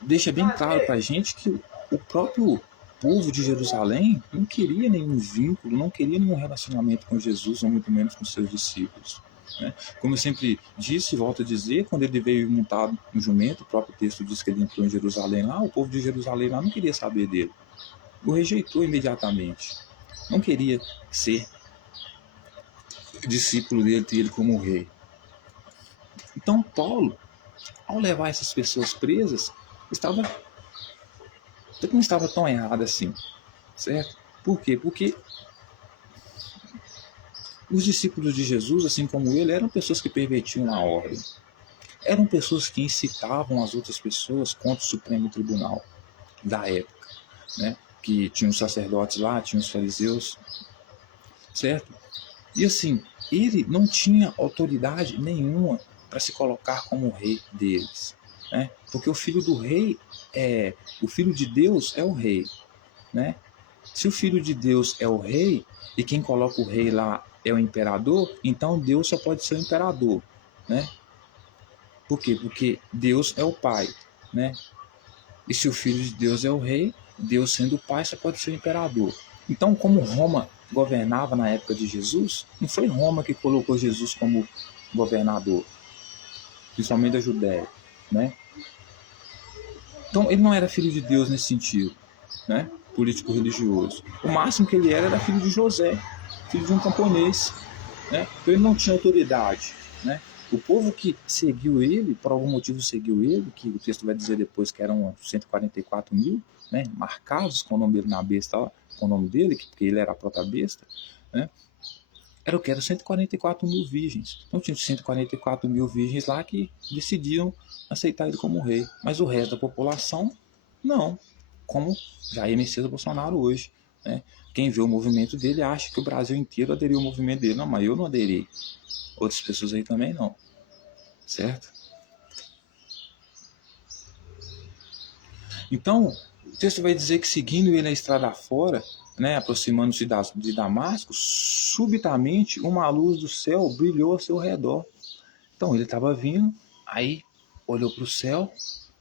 deixa bem claro para a gente que o próprio povo de Jerusalém não queria nenhum vínculo, não queria nenhum relacionamento com Jesus, ou muito menos com seus discípulos, né? Como eu sempre disse e volto a dizer, quando ele veio montado no jumento, o próprio texto diz que ele entrou em Jerusalém lá, o povo de Jerusalém lá não queria saber dele. O rejeitou imediatamente. Não queria ser discípulo dele, ter ele como rei. Então Paulo, ao levar essas pessoas presas, não estava tão errado assim, certo? Por quê? Porque os discípulos de Jesus, assim como ele, eram pessoas que pervertiam a ordem. Eram pessoas que incitavam as outras pessoas contra o Supremo Tribunal da época, né? Que tinha os sacerdotes lá, tinha os fariseus, certo? E assim, ele não tinha autoridade nenhuma para se colocar como rei deles, né? Porque o filho do rei o filho de Deus é o rei, né? Se o filho de Deus é o rei e quem coloca o rei lá é o imperador, então Deus só pode ser o imperador, né? Por quê? Porque Deus é o pai, né? E se o filho de Deus é o rei, Deus sendo o pai só pode ser o imperador. Então, como Roma governava na época de Jesus, não foi Roma que colocou Jesus como governador, principalmente da Judéia, né? Então, ele não era filho de Deus nesse sentido, né? Político-religioso. O máximo que ele era filho de José, filho de um camponês, né? Então, ele não tinha autoridade, né? O povo que seguiu ele, por algum motivo seguiu ele, que o texto vai dizer depois que eram 144 mil, né, marcados com o nome dele na besta, ó, com o nome dele, porque ele era a própria besta, né, era o que? Era 144 mil virgens. Então tinha 144 mil virgens lá que decidiam aceitar ele como rei. Mas o resto da população, não. Como Jair Messias Bolsonaro hoje, né? Quem vê o movimento dele acha que o Brasil inteiro aderiu ao movimento dele. Não, mas eu não aderi. Outras pessoas aí também não. Certo? Então, o texto vai dizer que seguindo ele a estrada fora, né, aproximando-se de Damasco, subitamente uma luz do céu brilhou ao seu redor. Então ele estava vindo, aí olhou para o céu,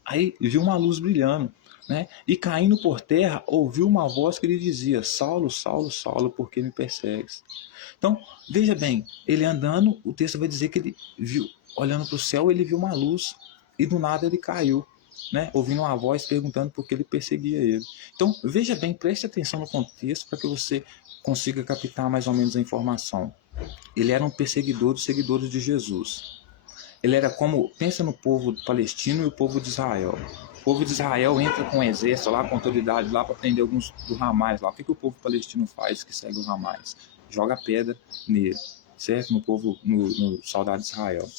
aí viu uma luz brilhando, né? E caindo por terra, ouviu uma voz que lhe dizia: Saulo, Saulo, Saulo, por que me persegues? Então, veja bem, ele andando, o texto vai dizer que ele viu, olhando para o céu, ele viu uma luz, e do nada ele caiu, né? Ouvindo uma voz perguntando por que ele perseguia ele. Então, veja bem, preste atenção no contexto para que você consiga captar mais ou menos a informação. Ele era um perseguidor dos seguidores de Jesus. Ele era como, pensa no povo palestino e o povo de Israel. O povo de Israel entra com um exército lá, com autoridade lá para prender alguns do Hamas lá. O que o povo palestino faz que segue o Hamas? Joga pedra nele, certo? No soldado de Israel.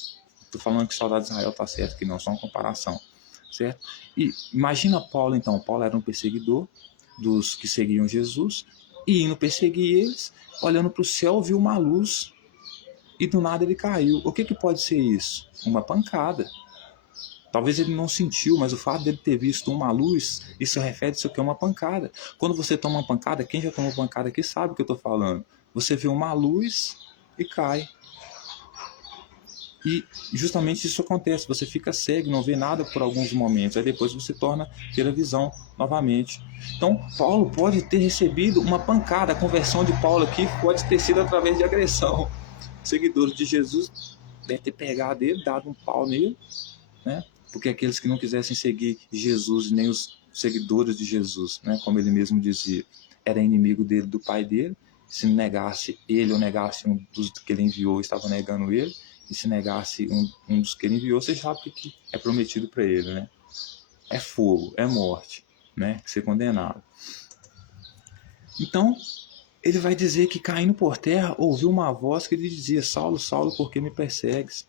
Estou falando que o soldado de Israel está certo, que não, só uma comparação, certo? E imagina Paulo então. Paulo era um perseguidor dos que seguiam Jesus e indo perseguir eles, olhando para o céu, viu uma luz e do nada ele caiu. O que pode ser isso? Uma pancada. Talvez ele não sentiu, mas o fato dele ter visto uma luz, isso refere-se ao que é uma pancada. Quando você toma uma pancada, quem já tomou pancada aqui sabe o que eu estou falando. Você vê uma luz e cai. E justamente isso acontece, você fica cego, não vê nada por alguns momentos, aí depois você torna a ter a visão novamente. Então, Paulo pode ter recebido uma pancada, a conversão de Paulo aqui pode ter sido através de agressão. Seguidores de Jesus deve ter pegado ele, dado um pau nele, né? Porque aqueles que não quisessem seguir Jesus, nem os seguidores de Jesus, né? Como ele mesmo dizia, era inimigo dele, do pai dele. Se negasse ele ou negasse um dos que ele enviou, estava negando ele. E se negasse um dos que ele enviou, você sabe o que é prometido para ele, né? É fogo, é morte, né? Ser condenado. Então, ele vai dizer que, caindo por terra, ouviu uma voz que lhe dizia: Saulo, Saulo, por que me persegues?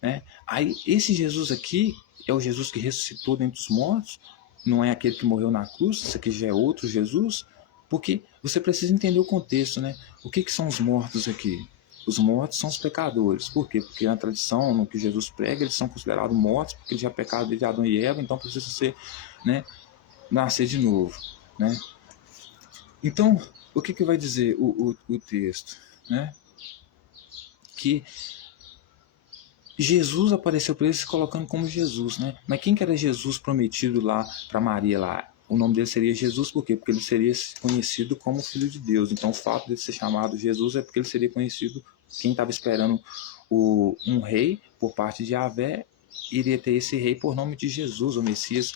Né? Aí, esse Jesus aqui é o Jesus que ressuscitou dentre os mortos, não é aquele que morreu na cruz, isso aqui já é outro Jesus, porque você precisa entender o contexto, né? O que são os mortos aqui? Os mortos são os pecadores. Por quê? Porque na tradição, no que Jesus prega, eles são considerados mortos, porque eles já pecaram desde Adão e Eva, então precisa ser, né, nascer de novo, né? Então, o que vai dizer o texto? Né? Que Jesus apareceu para eles se colocando como Jesus, né? Mas quem que era Jesus prometido lá para Maria lá? O nome dele seria Jesus, por quê? Porque ele seria conhecido como Filho de Deus. Então, o fato de ser chamado Jesus é porque ele seria conhecido, quem estava esperando um rei por parte de Yahvé, iria ter esse rei por nome de Jesus, ou Messias,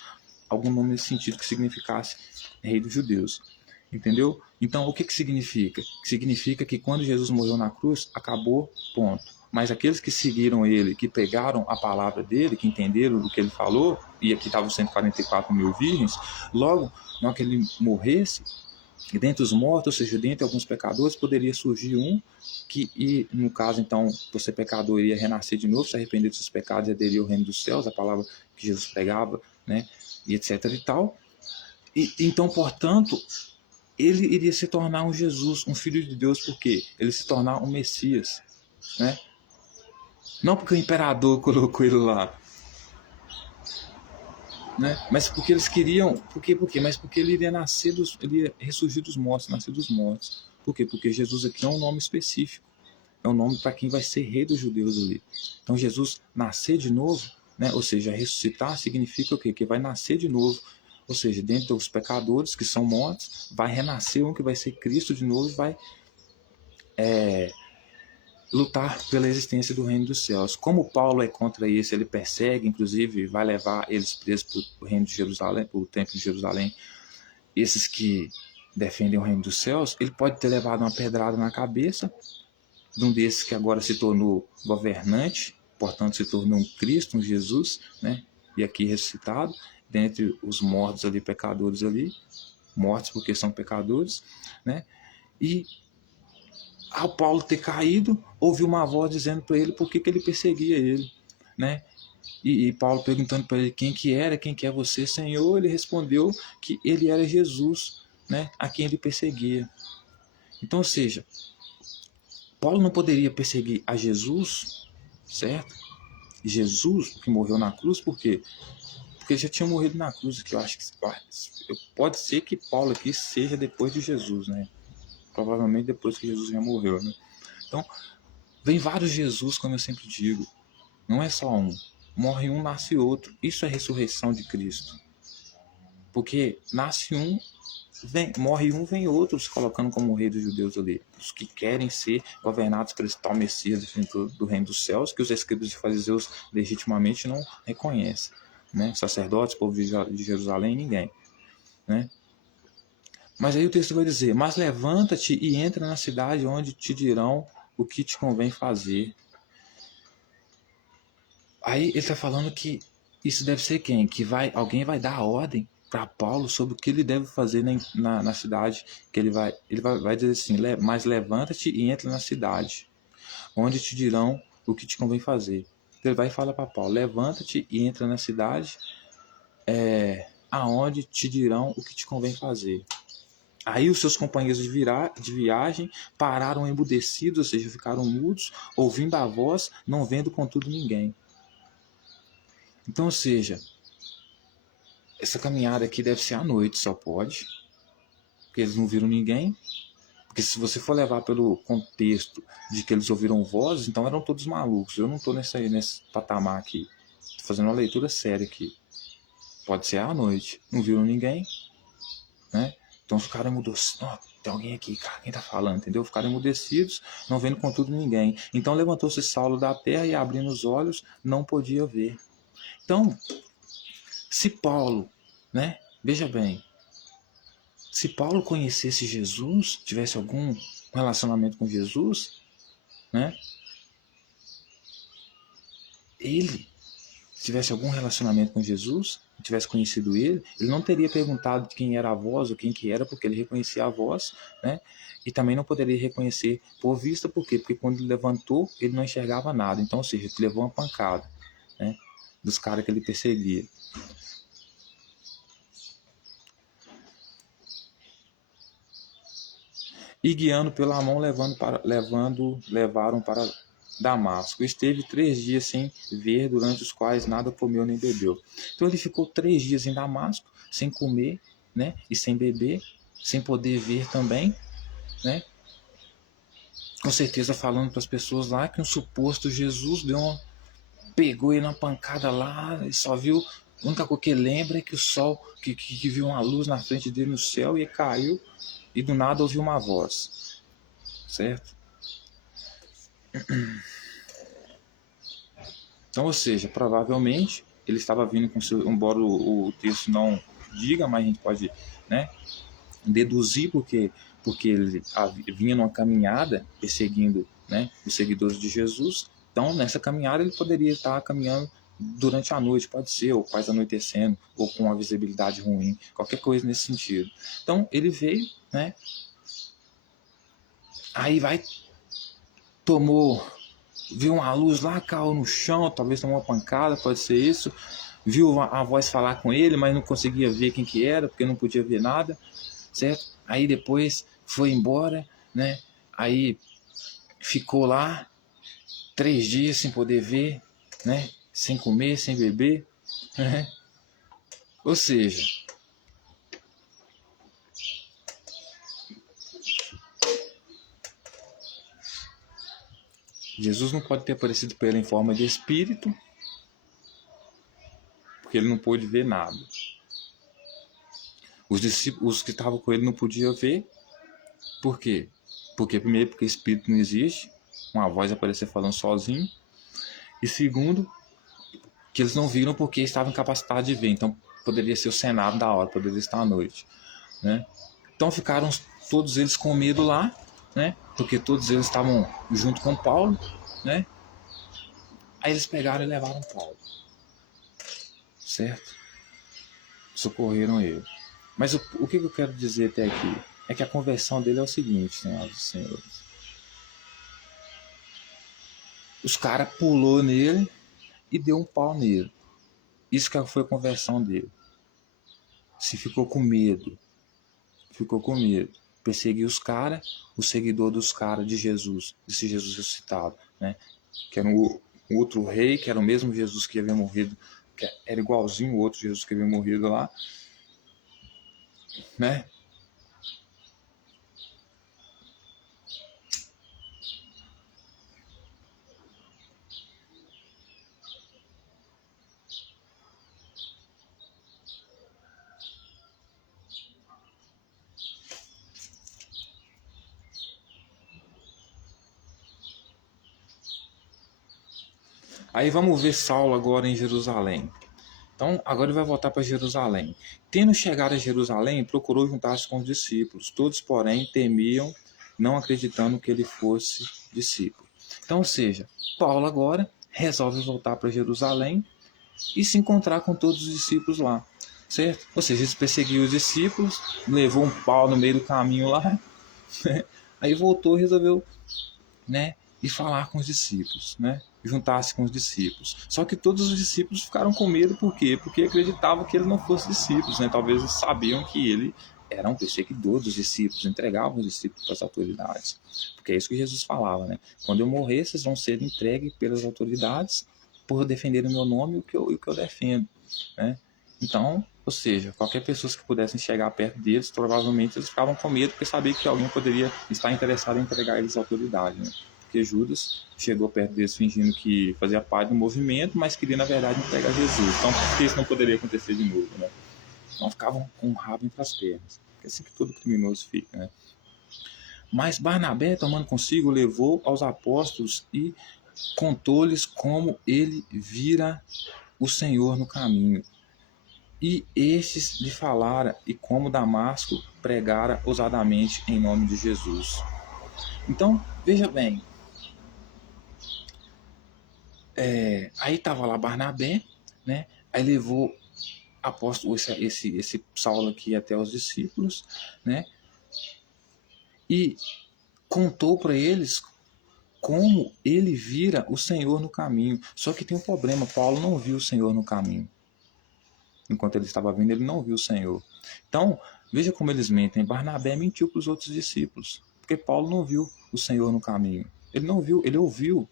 algum nome nesse sentido que significasse rei dos judeus. Entendeu? Então, o que significa? Significa que quando Jesus morreu na cruz, acabou, ponto. Mas aqueles que seguiram ele, que pegaram a palavra dele, que entenderam do que ele falou, e aqui estavam 144 mil virgens, logo, na hora que ele morresse, dentre os mortos, ou seja, dentre alguns pecadores, poderia surgir um que, e no caso, então, você pecador iria renascer de novo, se arrepender dos seus pecados e aderiria ao reino dos céus, a palavra que Jesus pregava, né, e etc e tal. E, então, portanto, ele iria se tornar um Jesus, um Filho de Deus, porque ele se tornar um Messias, né? Não porque o imperador colocou ele lá, né? Mas porque eles queriam, por quê? Mas porque ele iria nascer ele ia ressurgir dos mortos, nascer dos mortos. Por quê? Porque Jesus aqui é um nome específico, é um nome para quem vai ser rei dos judeus ali. Então Jesus nascer de novo, né? Ou seja, ressuscitar significa o quê? Que vai nascer de novo. Ou seja, dentre os pecadores que são mortos, vai renascer um que vai ser Cristo de novo e vai lutar pela existência do reino dos céus. Como Paulo é contra isso, ele persegue, inclusive vai levar eles presos para o reino de Jerusalém, para o templo de Jerusalém, esses que defendem o reino dos céus, ele pode ter levado uma pedrada na cabeça de um desses que agora se tornou governante, portanto se tornou um Cristo, um Jesus, né? E aqui ressuscitado, dentre os mortos ali, pecadores ali, mortos porque são pecadores, né? E ao Paulo ter caído, ouviu uma voz dizendo para ele por que ele perseguia ele, né? E Paulo perguntando para ele quem que é você, Senhor, ele respondeu que ele era Jesus, né? A quem ele perseguia. Então, ou seja, Paulo não poderia perseguir a Jesus, certo? Jesus, que morreu na cruz, por quê? Porque ele já tinha morrido na cruz, que eu acho que pode ser que Paulo aqui seja depois de Jesus, né? Provavelmente depois que Jesus já morreu, né? Então, vem vários Jesus, como eu sempre digo. Não é só um. Morre um, nasce outro. Isso é ressurreição de Cristo. Porque nasce um, morre um, vem outro se colocando como rei dos judeus ali. Os que querem ser governados por esse tal Messias do reino dos céus, que os escribas e fariseus legitimamente não reconhecem. Né? Sacerdotes, povo de Jerusalém, ninguém. Né? Mas aí o texto vai dizer: mas levanta-te e entra na cidade onde te dirão o que te convém fazer. Aí ele está falando que isso deve ser quem? Que alguém vai dar a ordem para Paulo sobre o que ele deve fazer na cidade. Que ele vai dizer assim: mas levanta-te e entra na cidade, onde te dirão o que te convém fazer. Ele vai falar para Paulo: levanta-te e entra na cidade, aonde te dirão o que te convém fazer. Aí os seus companheiros de viagem pararam embudecidos, ou seja, ficaram mudos, ouvindo a voz, não vendo contudo ninguém. Então, ou seja, essa caminhada aqui deve ser à noite, só pode, porque eles não viram ninguém. Porque se você for levar pelo contexto de que eles ouviram vozes, então eram todos malucos. Eu não estou nesse patamar aqui. Estou fazendo uma leitura séria aqui. Pode ser à noite, não viram ninguém, né? Então os caras mudou. tem alguém aqui, cara, quem tá falando, entendeu? Ficaram emudecidos, não vendo contudo ninguém. Então levantou-se Saulo da terra e, abrindo os olhos, não podia ver. Então, se Paulo, né, veja bem, se Paulo conhecesse Jesus, tivesse algum relacionamento com Jesus, né, ele, se tivesse algum relacionamento com Jesus, tivesse conhecido ele não teria perguntado de quem era a voz ou quem que era, porque ele reconhecia a voz, né? E também não poderia reconhecer por vista, por quê? Porque quando ele levantou, ele não enxergava nada. Então, ou seja, ele levou uma pancada, né, dos caras que ele perseguia. E guiando pela mão, levaram para Damasco. Esteve 3 dias sem ver, durante os quais nada comeu nem bebeu. Então ele ficou 3 dias em Damasco, sem comer, né, e sem beber, sem poder ver também, né? Com certeza falando para as pessoas lá que um suposto Jesus pegou ele na pancada lá, e só viu, a única coisa que ele lembra é que o sol, que viu uma luz na frente dele no céu e caiu, e do nada ouviu uma voz, certo? Então, ou seja, provavelmente ele estava vindo com seu, embora o texto não diga, mas a gente pode, né, deduzir porque ele vinha numa caminhada perseguindo, né, os seguidores de Jesus. Então, nessa caminhada ele poderia estar caminhando durante a noite, pode ser, ou quase anoitecendo, ou com uma visibilidade ruim, qualquer coisa nesse sentido. Então, ele veio, né, aí viu uma luz lá, caiu no chão, talvez tomou uma pancada, pode ser isso. Viu a voz falar com ele, mas não conseguia ver quem que era, porque não podia ver nada, certo? Aí depois foi embora, né? Aí ficou lá 3 dias sem poder ver, né? Sem comer, sem beber, né? Ou seja, Jesus não pode ter aparecido para ele em forma de espírito, porque ele não pôde ver nada. Os discípulos que estavam com ele não podiam ver. Por quê? Porque primeiro, porque espírito não existe, uma voz aparecer falando sozinho. E segundo, que eles não viram porque estavam incapacitados de ver. Então poderia ser o cenário da hora, poderia estar à noite, né? Então ficaram todos eles com medo lá, né? Porque todos eles estavam junto com Paulo, né? Aí eles pegaram e levaram Paulo, certo? Socorreram ele. Mas o que eu quero dizer até aqui é que a conversão dele é o seguinte, senhoras e senhores. Os caras pulou nele e deu um pau nele. Isso que foi a conversão dele. Se ficou com medo, perseguiu os caras, o seguidor dos caras de Jesus, desse Jesus ressuscitado, né? Que era um outro rei, que era o mesmo Jesus que havia morrido, que era igualzinho o outro Jesus que havia morrido lá, né? Aí vamos ver Saulo agora em Jerusalém. Então, agora ele vai voltar para Jerusalém. Tendo chegado a Jerusalém, procurou juntar-se com os discípulos. Todos, porém, temiam, não acreditando que ele fosse discípulo. Então, ou seja, Paulo agora resolve voltar para Jerusalém e se encontrar com todos os discípulos lá, certo? Ou seja, ele perseguiu os discípulos, levou um pau no meio do caminho lá, né? Aí voltou e resolveu, né, ir falar com os discípulos, né? Juntar-se com os discípulos. Só que todos os discípulos ficaram com medo, por quê? Porque acreditavam que ele não fosse discípulo, né? Talvez eles sabiam que ele era um perseguidor dos discípulos, entregavam os discípulos para as autoridades. Porque é isso que Jesus falava, né? Quando eu morrer, vocês vão ser entregues pelas autoridades por defender o meu nome e o que eu defendo, né? Então, ou seja, qualquer pessoa que pudessem chegar perto deles, provavelmente eles ficavam com medo, porque sabiam que alguém poderia estar interessado em entregar eles à autoridade, né? Porque Judas chegou perto deles fingindo que fazia parte do movimento, mas queria, na verdade, entregar Jesus. Então, por que isso não poderia acontecer de novo, né? Então, ficavam com o rabo entre as pernas. Porque é assim que todo criminoso fica, né? Mas Barnabé, tomando consigo, levou aos apóstolos e contou-lhes como ele vira o Senhor no caminho. E estes lhe falara e como Damasco pregara ousadamente em nome de Jesus. Então, veja bem, aí estava lá Barnabé, né? Aí levou apóstolo, esse Saulo aqui até os discípulos, né? E contou para eles como ele vira o Senhor no caminho. Só que tem um problema, Paulo não viu o Senhor no caminho. Enquanto ele estava vindo, ele não viu o Senhor. Então, veja como eles mentem. Barnabé mentiu para os outros discípulos, porque Paulo não viu o Senhor no caminho. Ele não viu, ele ouviu.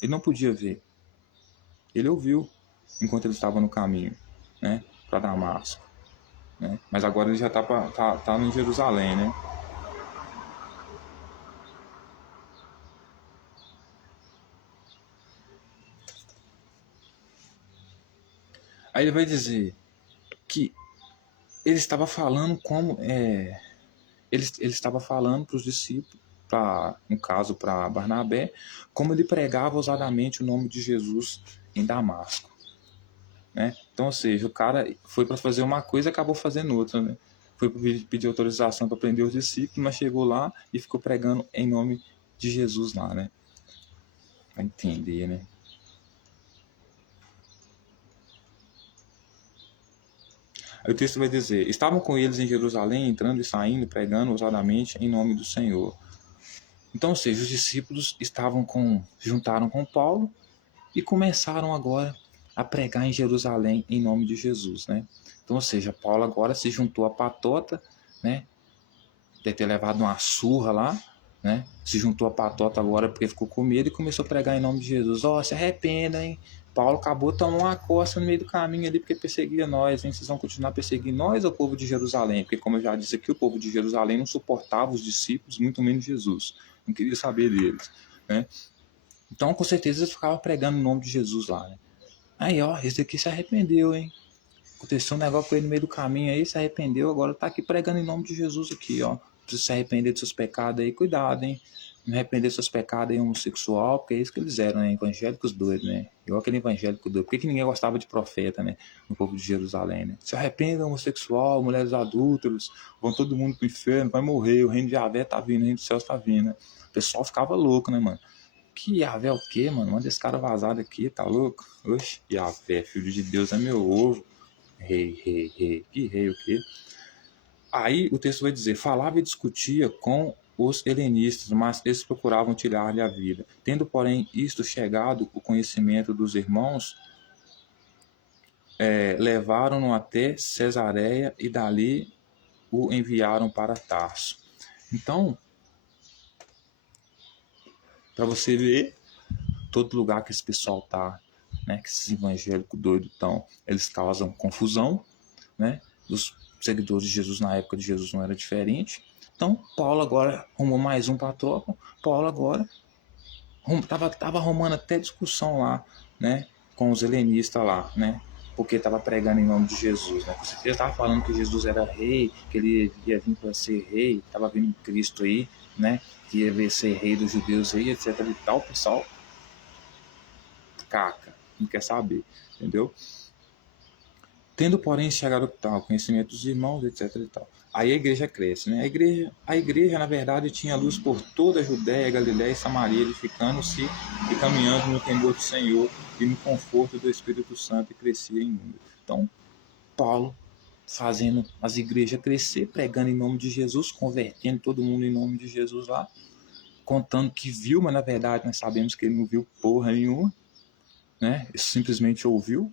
Ele não podia ver. Ele ouviu enquanto ele estava no caminho, né, para Damasco. Né? Mas agora ele já tá em Jerusalém, né? Aí ele vai dizer que ele estava falando como ele estava falando para os discípulos, no caso para Barnabé, como ele pregava ousadamente o nome de Jesus em Damasco, né? Então, ou seja, o cara foi para fazer uma coisa e acabou fazendo outra, né? Foi para pedir autorização para prender os discípulos, mas chegou lá e ficou pregando em nome de Jesus lá, né? Para entender, né? Aí o texto vai dizer: estavam com eles em Jerusalém, entrando e saindo, pregando ousadamente em nome do Senhor. Então, ou seja, os discípulos juntaram com Paulo e começaram agora a pregar em Jerusalém em nome de Jesus, né? Então, ou seja, Paulo agora se juntou à patota, né? Deve ter levado uma surra lá, né? Se juntou à patota agora porque ficou com medo e começou a pregar em nome de Jesus. Ó, se arrependa, hein? Paulo acabou de tomar uma coça no meio do caminho ali porque perseguia nós, hein? Vocês vão continuar perseguindo nós ou o povo de Jerusalém? Porque, como eu já disse aqui, o povo de Jerusalém não suportava os discípulos, muito menos Jesus. Não queria saber deles, né? Então, com certeza, eles ficavam pregando o nome de Jesus lá, né? Aí, ó, esse aqui se arrependeu, hein? Aconteceu um negócio com ele no meio do caminho aí, se arrependeu, agora tá aqui pregando em nome de Jesus aqui, ó. Precisa se arrepender dos seus pecados aí, cuidado, hein? Não arrepender dos seus pecados aí homossexual, porque é isso que eles eram, né? Evangélicos doidos, né? Igual aquele evangélico doido. Por que ninguém gostava de profeta, né? No povo de Jerusalém, né? Se arrependa homossexual, mulheres adúlteras, vão todo mundo pro inferno, vai morrer, o reino de Javé tá vindo, o reino dos céus tá vindo, né? O pessoal ficava louco, né, mano? Que Yahvé o quê, mano? Manda esse cara vazar daqui, tá louco? Oxe, Yahvé, filho de Deus, é meu ovo. Rei, rei, rei. Que rei o quê? Aí o texto vai dizer: falava e discutia com os helenistas, mas eles procuravam tirar-lhe a vida. Tendo, porém, isto chegado o conhecimento dos irmãos, levaram-no até Cesareia e dali o enviaram para Tarso. Então, para você ver, todo lugar que esse pessoal tá, né, que esses evangélicos doidos estão, eles causam confusão, né? Os seguidores de Jesus na época de Jesus não era diferente. Então, Paulo agora arrumou mais um para a tropa. Paulo agora tava arrumando até discussão lá, né, com os helenistas lá, né? Porque estava pregando em nome de Jesus, né? Com certeza estava falando que Jesus era rei, que ele ia vir para ser rei, estava vindo Cristo aí, né? Que ia vir ser rei dos judeus aí, etc e tal. O pessoal caca, não quer saber, entendeu? Tendo, porém, chegado ao conhecimento dos irmãos, etc e tal. Aí a igreja cresce, né? A igreja, na verdade, tinha luz por toda a Judéia, Galiléia e Samaria, edificando-se e caminhando no temor do Senhor e no conforto do Espírito Santo, e crescia em número. Então, Paulo fazendo as igrejas crescer, pregando em nome de Jesus, convertendo todo mundo em nome de Jesus lá, contando que viu, mas na verdade nós sabemos que ele não viu porra nenhuma, né? Ele simplesmente ouviu,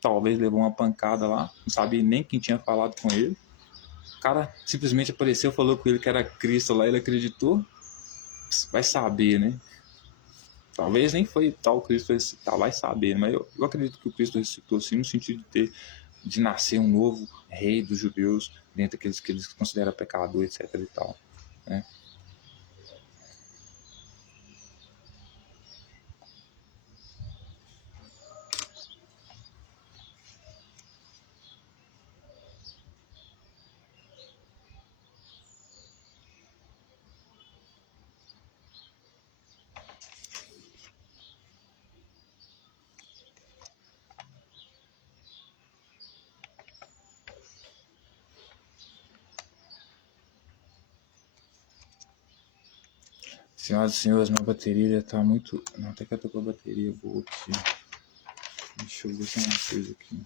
talvez levou uma pancada lá, não sabia nem quem tinha falado com ele. O cara simplesmente apareceu, falou com ele que era Cristo lá, ele acreditou. Vai saber, né? Talvez nem foi tal Cristo ressuscitar, vai saber, mas eu acredito que o Cristo ressuscitou sim, no sentido de nascer um novo rei dos judeus, dentre aqueles que eles consideram pecador, etc e tal, né? Senhoras e senhores, minha bateria tá muito... Não, até que eu tô com a bateria boa aqui. Deixa eu ver se é uma coisa aqui.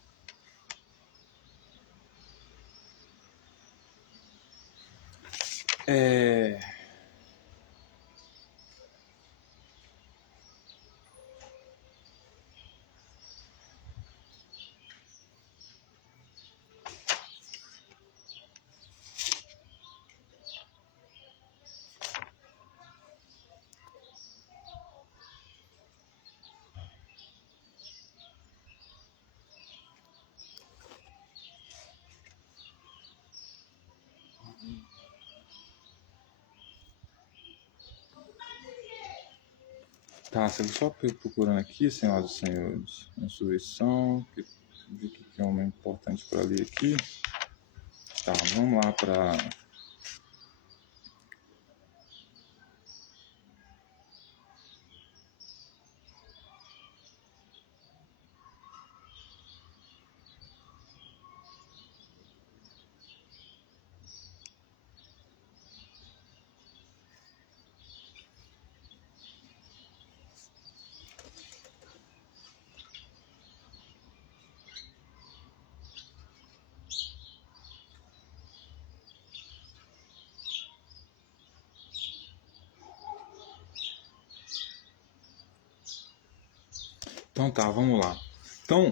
Tá, você só procurando aqui, senhoras e senhores, insurreição, ver o que é uma importante para ler aqui. Tá, vamos lá para... Então tá, vamos lá. Então,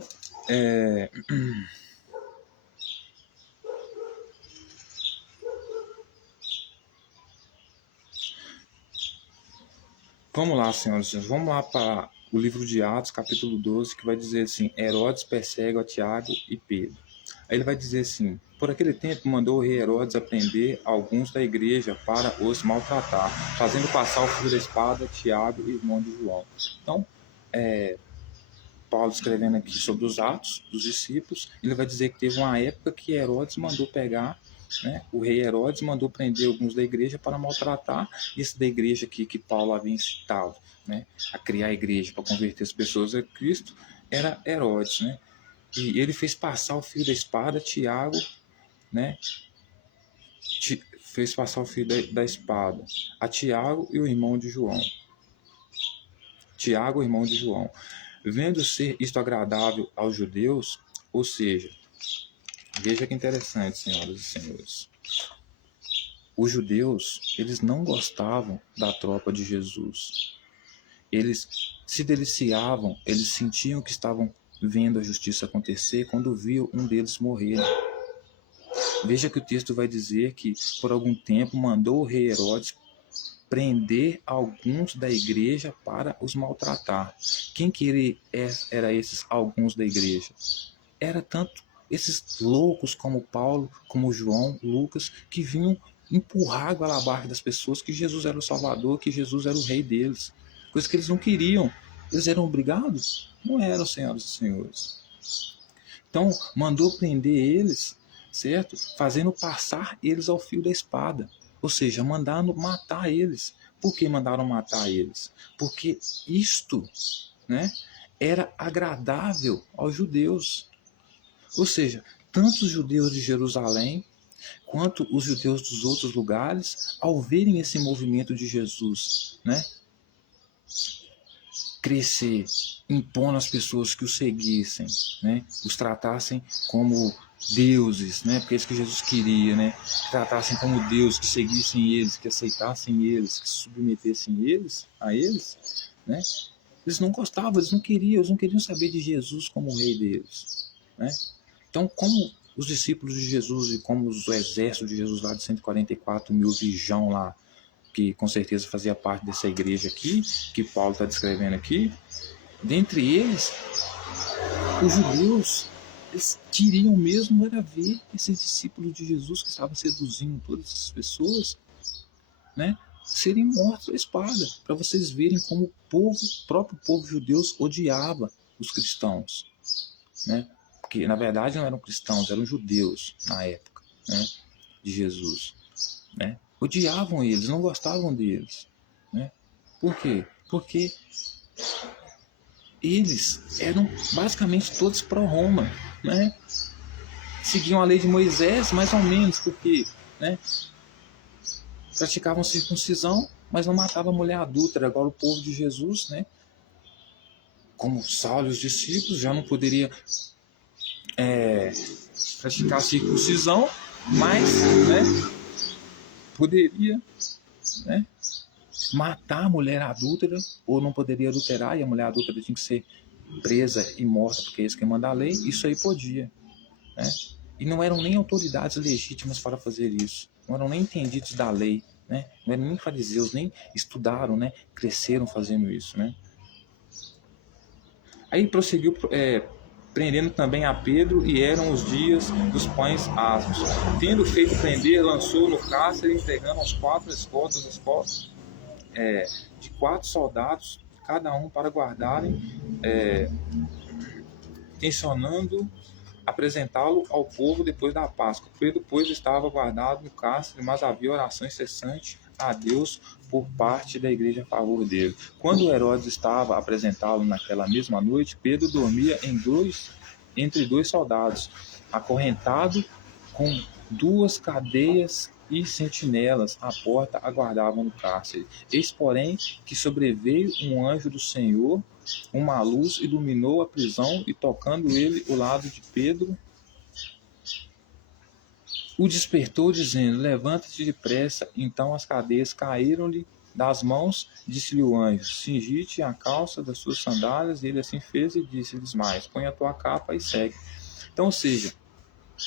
vamos lá, senhoras e senhores, vamos lá para o livro de Atos, capítulo 12, que vai dizer assim: Herodes persegue a Tiago e Pedro. Aí ele vai dizer assim: por aquele tempo mandou o rei Herodes prender alguns da igreja para os maltratar, fazendo passar o fio da espada Tiago, irmão de João. Então, Paulo escrevendo aqui sobre os atos dos discípulos, ele vai dizer que teve uma época que Herodes mandou pegar, né, o rei Herodes mandou prender alguns da igreja para maltratar. Esse da igreja aqui que Paulo havia incitado, né, a criar a igreja para converter as pessoas a Cristo, era Herodes, né? E ele fez passar o fio da espada Tiago, né? Fez passar o fio da espada a Tiago e o irmão de João. Tiago, irmão de João. Vendo ser isto agradável aos judeus, ou seja, veja que interessante, senhoras e senhores. Os judeus, eles não gostavam da tropa de Jesus. Eles se deliciavam, eles sentiam que estavam vendo a justiça acontecer quando viam um deles morrer. Veja que o texto vai dizer que por algum tempo mandou o rei Herodes prender alguns da igreja para os maltratar. Quem que ele era esses alguns da igreja? Era tanto esses loucos como Paulo, como João, Lucas, que vinham empurrar a goela abaixo das pessoas que Jesus era o Salvador, que Jesus era o rei deles. Coisa que eles não queriam. Eles eram obrigados? Não eram, senhoras e senhores. Então, mandou prender eles, certo? Fazendo passar eles ao fio da espada. Ou seja, mandando matar eles. Por que mandaram matar eles? Porque isto, né, era agradável aos judeus. Ou seja, tanto os judeus de Jerusalém quanto os judeus dos outros lugares, ao verem esse movimento de Jesus, né, crescer, impondo às pessoas que o seguissem, né, os tratassem como deuses, né, porque é isso que Jesus queria, né, que tratassem como Deus, que seguissem eles, que aceitassem eles, que se submetessem a eles, né, eles não gostavam, eles não queriam saber de Jesus como o rei deles, né. Então, como os discípulos de Jesus e como o exército de Jesus lá de 144 mil virgão lá, que com certeza fazia parte dessa igreja aqui, que Paulo está descrevendo aqui, dentre eles, os judeus, eles queriam mesmo era ver esses discípulos de Jesus que estavam seduzindo todas essas pessoas, né, serem mortos à espada, para vocês verem como o próprio povo judeu odiava os cristãos, né, porque na verdade não eram cristãos, eram judeus na época, né, de Jesus, né, odiavam eles, não gostavam deles, né? Por quê? Porque eles eram basicamente todos pró-Roma, né? Seguiam a lei de Moisés, mais ou menos, porque, né, praticavam circuncisão, mas não matava a mulher adúltera. Agora o povo de Jesus, né, como Saulo e os discípulos, já não poderia praticar circuncisão, mas, né, poderia, né, matar a mulher adúltera, ou não poderia adulterar, e a mulher adúltera tinha que ser presa e morta, porque é isso que manda a lei. Isso aí podia, né? E não eram nem autoridades legítimas para fazer isso, não eram nem entendidos da lei, né? Não eram nem fariseus, nem estudaram, né? Cresceram fazendo isso, né? Aí prosseguiu, prendendo também a Pedro, e eram os dias dos pães asmos. Tendo feito prender, lançou no cárcere, entregando aos 4 escoltas de 4 soldados, cada um para guardarem, tensionando apresentá-lo ao povo depois da Páscoa. Pedro, pois, estava guardado no cárcere, mas havia oração incessante a Deus por parte da igreja a favor dele. Quando Herodes estava a apresentá-lo naquela mesma noite, Pedro dormia entre 2 soldados, acorrentado com 2 cadeias e sentinelas à porta aguardavam no cárcere. Eis, porém, que sobreveio um anjo do Senhor, uma luz iluminou a prisão, e tocando ele o lado de Pedro, o despertou, dizendo: levanta-te depressa. Então as cadeias caíram-lhe das mãos. Disse-lhe o anjo: cingi-te a calça das suas sandálias. E ele assim fez, e disse-lhes mais: põe a tua capa e segue. Então, ou seja,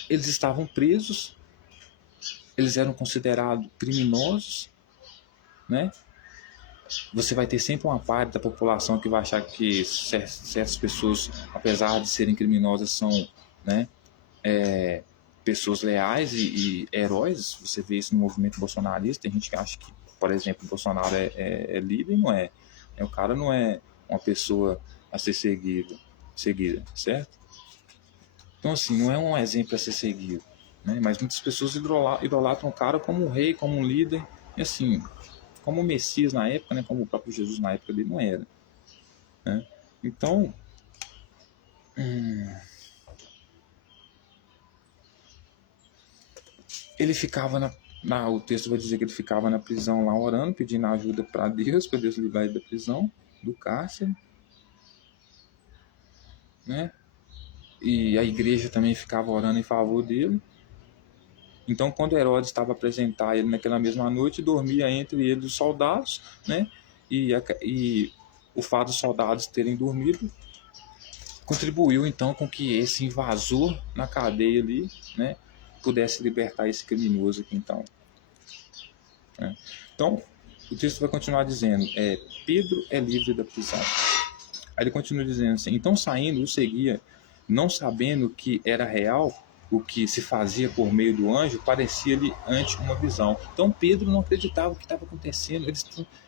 eles estavam presos, eles eram considerados criminosos, né? Você vai ter sempre uma parte da população que vai achar que certas pessoas, apesar de serem criminosas, são, né, pessoas leais e heróis. Você vê isso no movimento bolsonarista. Tem gente que acha que, por exemplo, o Bolsonaro é líder, e não é. O cara não é uma pessoa a ser seguida, certo? Então, assim, não é um exemplo a ser seguido, né? Mas muitas pessoas idolatram o cara como um rei, como um líder, e assim, como o Messias na época, né? Como o próprio Jesus na época dele não era, né? Então, ele ficava o texto vai dizer que ele ficava na prisão lá orando, pedindo ajuda para Deus livrar ele da prisão, do cárcere, né? E a igreja também ficava orando em favor dele. Então, quando Herodes estava a apresentar ele naquela mesma noite, dormia entre eles os soldados, né? E o fato dos soldados terem dormido contribuiu então com que esse invasor na cadeia ali, né, pudesse libertar esse criminoso aqui então. Né? Então, o texto vai continuar dizendo: Pedro é livre da prisão. Aí ele continua dizendo assim: então saindo, o seguia, não sabendo que era real o que se fazia por meio do anjo, parecia-lhe ante uma visão. Então Pedro não acreditava o que estava acontecendo.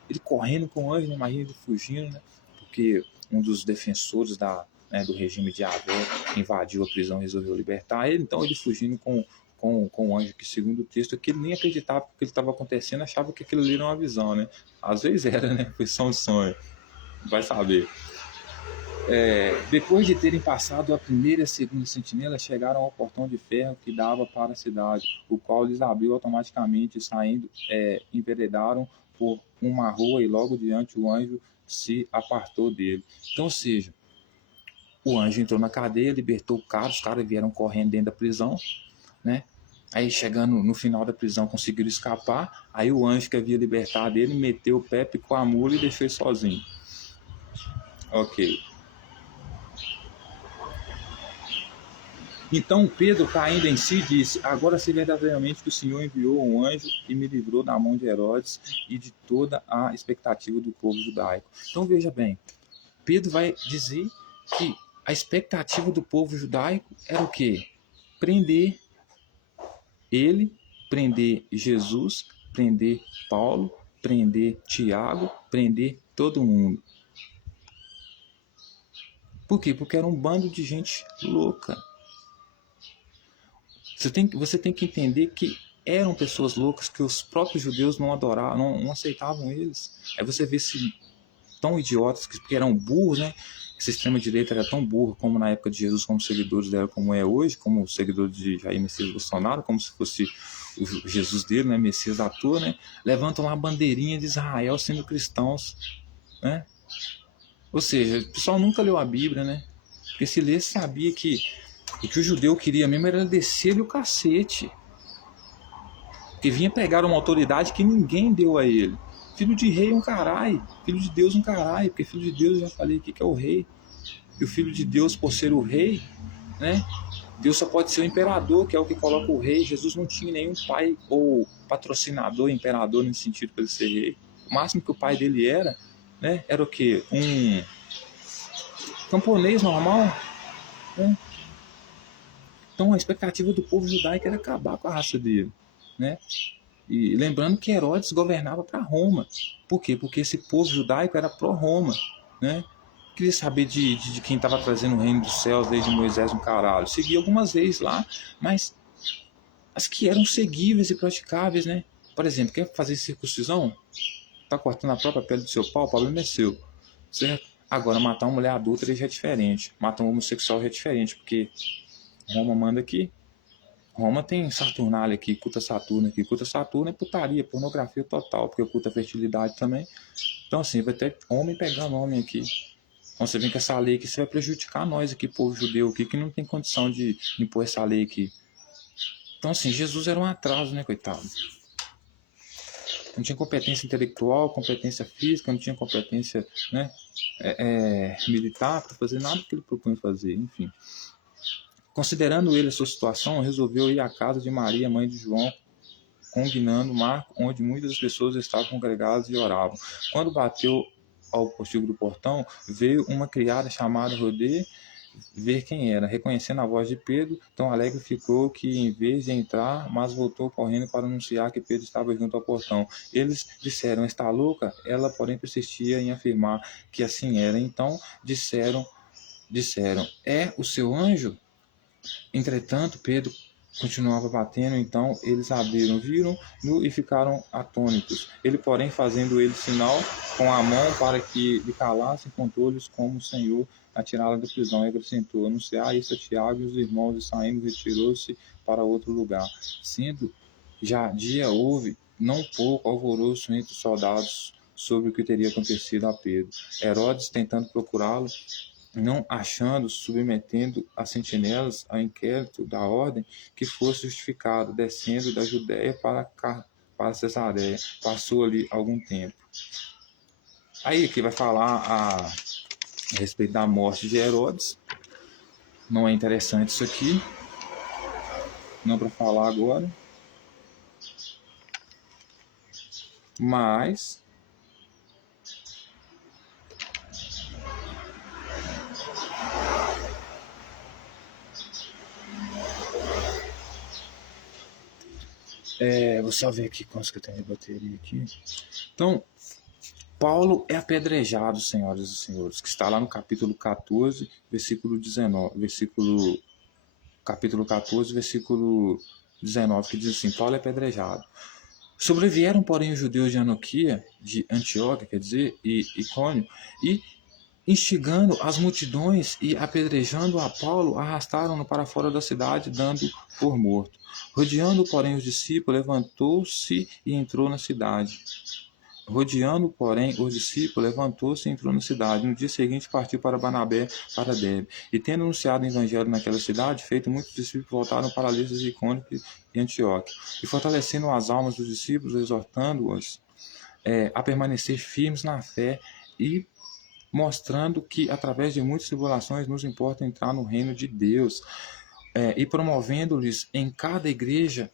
Ele correndo com o anjo, imagina ele fugindo, né? Porque um dos defensores do regime de Abel invadiu a prisão e resolveu libertar ele. Então ele fugindo com o anjo, que segundo o texto, que ele nem acreditava que ele estava acontecendo, achava que aquilo ali era uma visão, né? Às vezes era, né? Foi só um sonho, vai saber. Depois de terem passado a primeira e a segunda sentinela, chegaram ao portão de ferro que dava para a cidade, o qual lhes abriu automaticamente, saindo, enveredaram por uma rua, e logo diante o anjo se apartou dele. Então, ou seja, o anjo entrou na cadeia, libertou o cara, os caras vieram correndo dentro da prisão, né? Aí, chegando no final da prisão, conseguiram escapar. Aí o anjo que havia libertado ele meteu o pé, picou a mula e deixou ele sozinho. Ok. Então Pedro, caindo em si, disse: agora sei verdadeiramente que o Senhor enviou um anjo e me livrou da mão de Herodes e de toda a expectativa do povo judaico. Então veja bem, Pedro vai dizer que a expectativa do povo judaico era o quê? Prender ele, prender Jesus, prender Paulo, prender Tiago, prender todo mundo. Por quê? Porque era um bando de gente louca. Você tem que entender que eram pessoas loucas, que os próprios judeus não adoravam, não aceitavam eles. Aí você vê se tão idiotas, porque eram burros, né? essa extrema-direita era tão burra como na época de Jesus, como os seguidores dela, como é hoje, como os seguidores de Jair Messias Bolsonaro, como se fosse o Jesus dele, né, Messias à toa, né, levantam lá a bandeirinha de Israel sendo cristãos, né? Ou seja, o pessoal nunca leu a Bíblia, né? Porque se lesse, sabia que o que o judeu queria mesmo era descer-lhe o cacete. Porque vinha pegar uma autoridade que ninguém deu a ele. Filho de rei é um caralho, filho de Deus é um caralho, porque filho de Deus, eu já falei aqui que é o rei. E o filho de Deus, por ser o rei, né? Deus só pode ser o imperador, que é o que coloca o rei. Jesus não tinha nenhum pai ou patrocinador, imperador nesse sentido para ele ser rei. O máximo que o pai dele era, né? Era o quê? Um camponês normal, né? Então a expectativa do povo judaico era acabar com a raça dele, né? E lembrando que Herodes governava para Roma. Por quê? Porque esse povo judaico era pró-Roma, né? Queria saber de quem estava trazendo o reino dos céus desde Moisés um caralho. Segui algumas vezes lá, mas as que eram seguíveis e praticáveis, né? Por exemplo, quer fazer circuncisão? Tá cortando a própria pele do seu pau, o problema é seu, certo? Agora, matar uma mulher adulta já é diferente. Matar um homossexual já é diferente, porque Roma manda aqui. Roma tem Saturnália aqui, culta Saturno aqui. Culta Saturno é putaria, pornografia total, porque culta fertilidade também. Então, assim, vai ter homem pegando homem aqui. Então, você vem com essa lei aqui, você vai prejudicar nós aqui, povo judeu aqui, que não tem condição de impor essa lei aqui. Então, assim, Jesus era um atraso, né, coitado? Não tinha competência intelectual, competência física, não tinha competência, né, militar para fazer nada que ele propunha fazer, enfim. Considerando ele a sua situação, resolveu ir à casa de Maria, mãe de João, congnando Marco, onde muitas pessoas estavam congregadas e oravam. Quando bateu ao postigo do portão, veio uma criada chamada Rodê ver quem era. Reconhecendo a voz de Pedro, tão alegre ficou que, em vez de entrar, mas voltou correndo para anunciar que Pedro estava junto ao portão. Eles disseram, está louca? Ela, porém, persistia em afirmar que assim era. Então disseram, é o seu anjo? Entretanto, Pedro continuava batendo, então eles abriram, viram-no e ficaram atônitos. Ele, porém, fazendo ele sinal com a mão para que lhe calassem, contou-lhes como o Senhor a tirá-la da prisão, e acrescentou, anunciar isso a Tiago e os irmãos, e saindo retirou-se para outro lugar. Sendo já dia, houve não pouco alvoroço entre os soldados sobre o que teria acontecido a Pedro. Herodes, tentando procurá-lo, não achando, submetendo as sentinelas ao inquérito da ordem que fosse justificado, descendo da Judéia para Cesareia. Passou ali algum tempo. Aí aqui vai falar a respeito da morte de Herodes. Não é interessante isso aqui, não para falar agora, mas vou só ver aqui quantos que eu tenho de bateria aqui. Então, Paulo é apedrejado, senhoras e senhores, que está lá no capítulo 14, versículo 19, capítulo 14, versículo 19, que diz assim, Paulo é apedrejado. Sobrevieram, porém, os judeus de Antioquia, quer dizer, e Icônio, e instigando as multidões e apedrejando a Paulo, arrastaram-no para fora da cidade, dando por morto. Rodeando, porém, os discípulos, levantou-se e entrou na cidade. Rodeando, porém, os discípulos, levantou-se e entrou na cidade. No dia seguinte partiu para Barnabé, para Derbe. E tendo anunciado o evangelho naquela cidade, feito muitos discípulos voltaram para Listra, Icônio e Antioquia. E fortalecendo as almas dos discípulos, exortando-os a permanecer firmes na fé e mostrando que através de muitas tribulações nos importa entrar no reino de Deus, e promovendo-lhes em cada igreja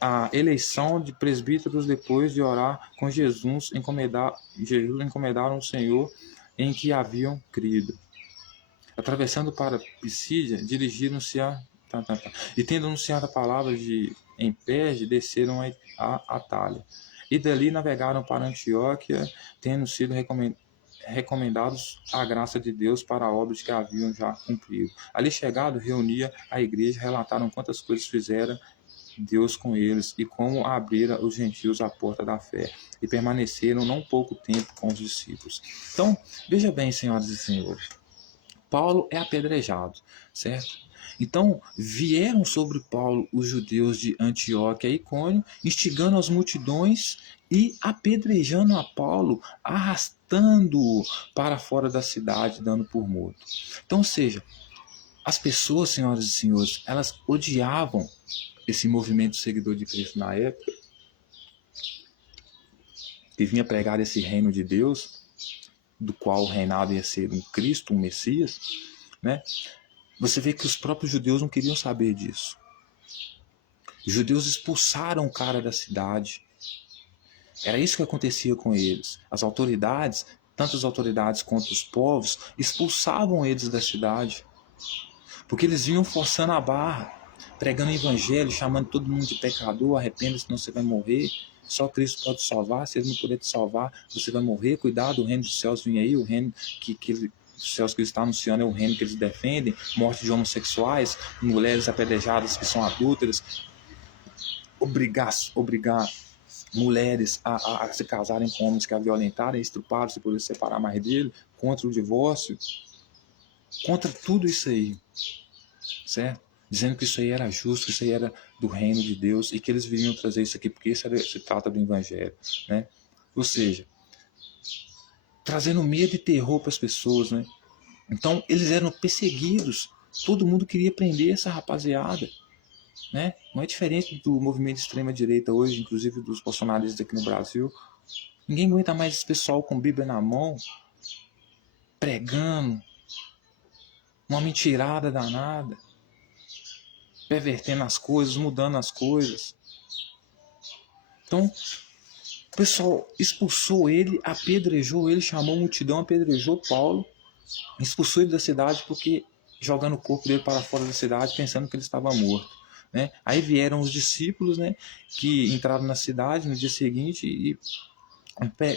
a eleição de presbíteros depois de orar com Jesus, encomendaram o Senhor em que haviam crido. Atravessando para Pisídia, dirigiram-se e tendo anunciado a palavra em Perge, desceram a Atália. E dali navegaram para Antioquia, tendo sido recomendados à graça de Deus para obras que haviam já cumprido. Ali chegado, reunia a igreja, relataram quantas coisas fizeram Deus com eles e como abrira os gentios a porta da fé, e permaneceram não pouco tempo com os discípulos. Então, veja bem, senhoras e senhores, Paulo é apedrejado, certo? Então, vieram sobre Paulo os judeus de Antioquia e Icônio, instigando as multidões e apedrejando a Paulo, arrastando-o para fora da cidade, dando por morto. Então, ou seja, as pessoas, senhoras e senhores, elas odiavam esse movimento seguidor de Cristo na época, que vinha pregar esse reino de Deus, do qual o reinado ia ser um Cristo, um Messias, né? Você vê que os próprios judeus não queriam saber disso. Os judeus expulsaram o cara da cidade. Era isso que acontecia com eles. As autoridades, tanto as autoridades quanto os povos, expulsavam eles da cidade. Porque eles vinham forçando a barra, pregando o evangelho, chamando todo mundo de pecador, arrependa, senão você vai morrer. Só Cristo pode salvar, se Ele não puder te salvar, você vai morrer. Cuidado, o reino dos céus vem aí, o reino os céus que Ele está anunciando é o reino que eles defendem, morte de homossexuais, mulheres apedrejadas que são adúlteras, obrigar mulheres a se casarem com homens que a violentaram, estruparam, se poder separar mais dele, contra o divórcio, contra tudo isso aí, certo? Dizendo que isso aí era justo, que isso aí era do reino de Deus e que eles viriam trazer isso aqui, porque isso se trata do evangelho, né? Ou seja, trazendo medo e terror para as pessoas, né? Então, eles eram perseguidos, todo mundo queria prender essa rapaziada, né? Não é diferente do movimento de extrema-direita hoje, inclusive dos bolsonaristas aqui no Brasil. Ninguém aguenta mais esse pessoal com Bíblia na mão, pregando, uma mentirada danada, pervertendo as coisas, mudando as coisas. Então, o pessoal expulsou ele, apedrejou ele, chamou a multidão, apedrejou Paulo, expulsou ele da cidade porque jogando o corpo dele para fora da cidade, pensando que ele estava morto, né? Aí vieram os discípulos, né, que entraram na cidade no dia seguinte e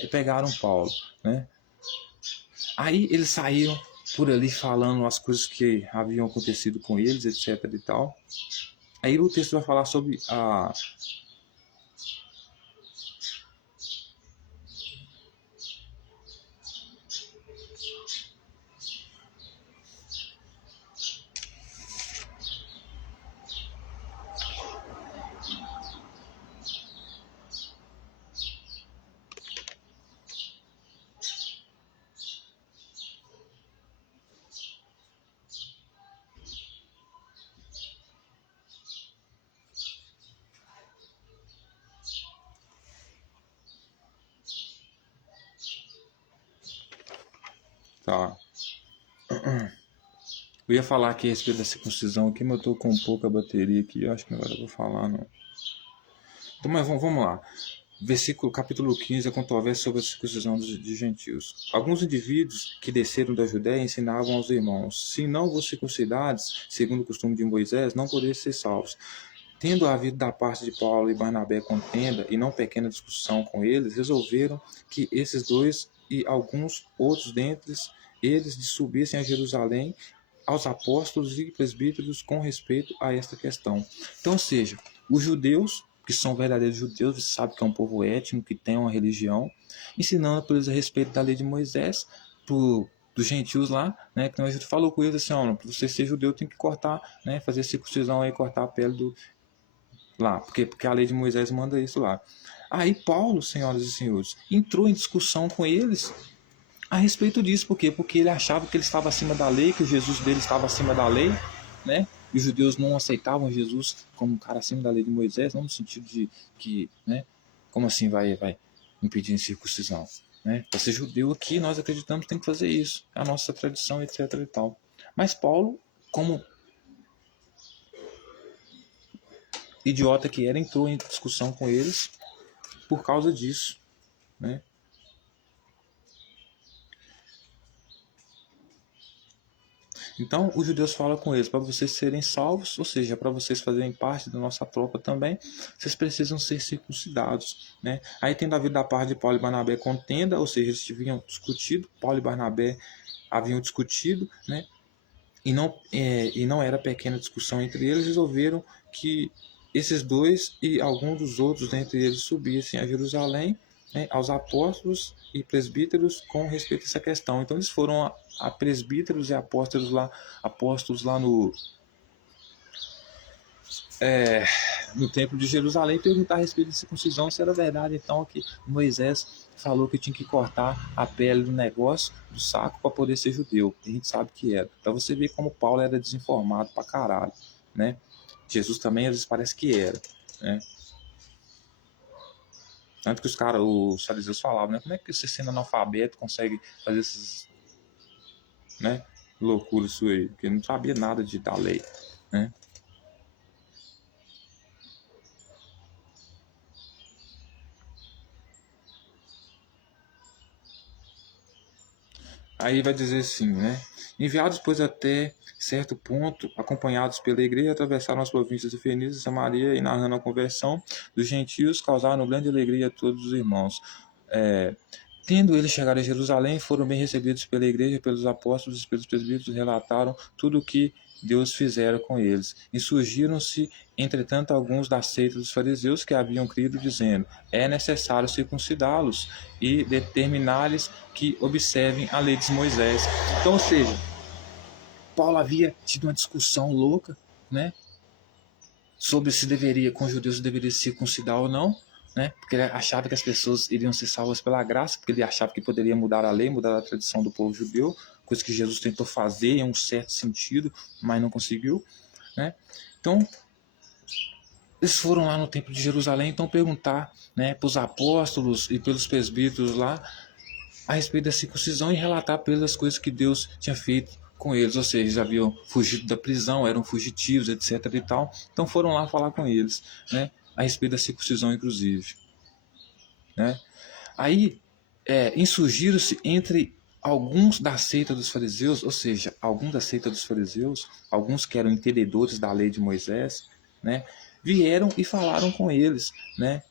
pegaram Paulo, né? Aí eles saíram por ali falando as coisas que haviam acontecido com eles, etc e tal. Aí o texto vai falar sobre a tá. Eu ia falar aqui a respeito da circuncisão aqui, mas eu tô com pouca bateria aqui, eu acho que agora eu vou falar não. Então, mas vamos lá. Capítulo 15, a controvérsia sobre a circuncisão de gentios. Alguns indivíduos que desceram da Judéia ensinavam aos irmãos: se não vos circuncidares, segundo o costume de Moisés, não podeis ser salvos. Tendo havido da parte de Paulo e Barnabé contenda e não pequena discussão com eles, resolveram que esses dois e alguns outros dentre eles subissem a Jerusalém aos apóstolos e presbíteros com respeito a esta questão. Então, ou seja, os judeus, que são verdadeiros judeus, você sabe que é um povo étnico, que tem uma religião, ensinando para eles a respeito da lei de Moisés, dos gentios lá, né, que a gente falou com eles assim, ó, para você ser judeu tem que cortar, né, fazer circuncisão aí, cortar a pele do lá, porque a lei de Moisés manda isso lá. Aí Paulo, senhoras e senhores, entrou em discussão com eles a respeito disso. Por quê? Porque ele achava que ele estava acima da lei, que o Jesus dele estava acima da lei, né? E os judeus não aceitavam Jesus como um cara acima da lei de Moisés, não no sentido de que, né? Como assim vai impedir a circuncisão? Né? Para ser judeu aqui, nós acreditamos que tem que fazer isso. É a nossa tradição, etc e tal. Mas Paulo, como idiota que era, entrou em discussão com eles por causa disso, né? Então, os judeus falam com eles: para vocês serem salvos, ou seja, para vocês fazerem parte da nossa tropa também, vocês precisam ser circuncidados, né? Aí, tendo havido da parte de Paulo e Barnabé contenda, ou seja, eles tinham discutido, Paulo e Barnabé haviam discutido, né? E não era pequena discussão entre eles, resolveram que esses dois e alguns dos outros dentre eles subissem a Jerusalém, né, aos apóstolos e presbíteros com respeito a essa questão. Então eles foram a presbíteros e apóstolos lá no templo de Jerusalém perguntar a respeito de circuncisão, se era verdade então que Moisés falou que tinha que cortar a pele do negócio, do saco, para poder ser judeu. A gente sabe que era. Para você ver como Paulo era desinformado pra caralho, né? Jesus também às vezes parece que era, né? Tanto que os fariseus falavam, né? Como é que você, sendo analfabeto, consegue fazer essas, né, loucuras isso aí? Porque não sabia nada da lei, né? Aí vai dizer assim, né? Enviados, pois, até certo ponto, acompanhados pela igreja, atravessaram as províncias de Fenícia e Samaria e, narrando a conversão dos gentios, causaram grande alegria a todos os irmãos. Tendo eles chegado a Jerusalém, foram bem recebidos pela igreja, pelos apóstolos e pelos presbíteros, relataram tudo o que Deus fizera com eles. Insurgiram-se, entretanto, alguns da seita dos fariseus que haviam crido, dizendo: é necessário circuncidá-los e determinar-lhes que observem a lei de Moisés. Então, ou seja, Paulo havia tido uma discussão louca, né, sobre se deveria, com os judeus, se deveria circuncidar ou não, né? Porque ele achava que as pessoas iriam ser salvas pela graça, porque ele achava que poderia mudar a lei, mudar a tradição do povo judeu, coisa que Jesus tentou fazer em um certo sentido, mas não conseguiu, né? Então, eles foram lá no templo de Jerusalém, então perguntar, né, para os apóstolos e pelos presbíteros lá a respeito da circuncisão e relatar pelas coisas que Deus tinha feito com eles, ou seja, eles haviam fugido da prisão, eram fugitivos, etc. e tal. Então foram lá falar com eles, né, a respeito da circuncisão, inclusive, né? Aí insurgiram-se entre alguns da seita dos fariseus, ou seja, alguns da seita dos fariseus, alguns que eram entendedores da lei de Moisés, né, vieram e falaram com eles, né?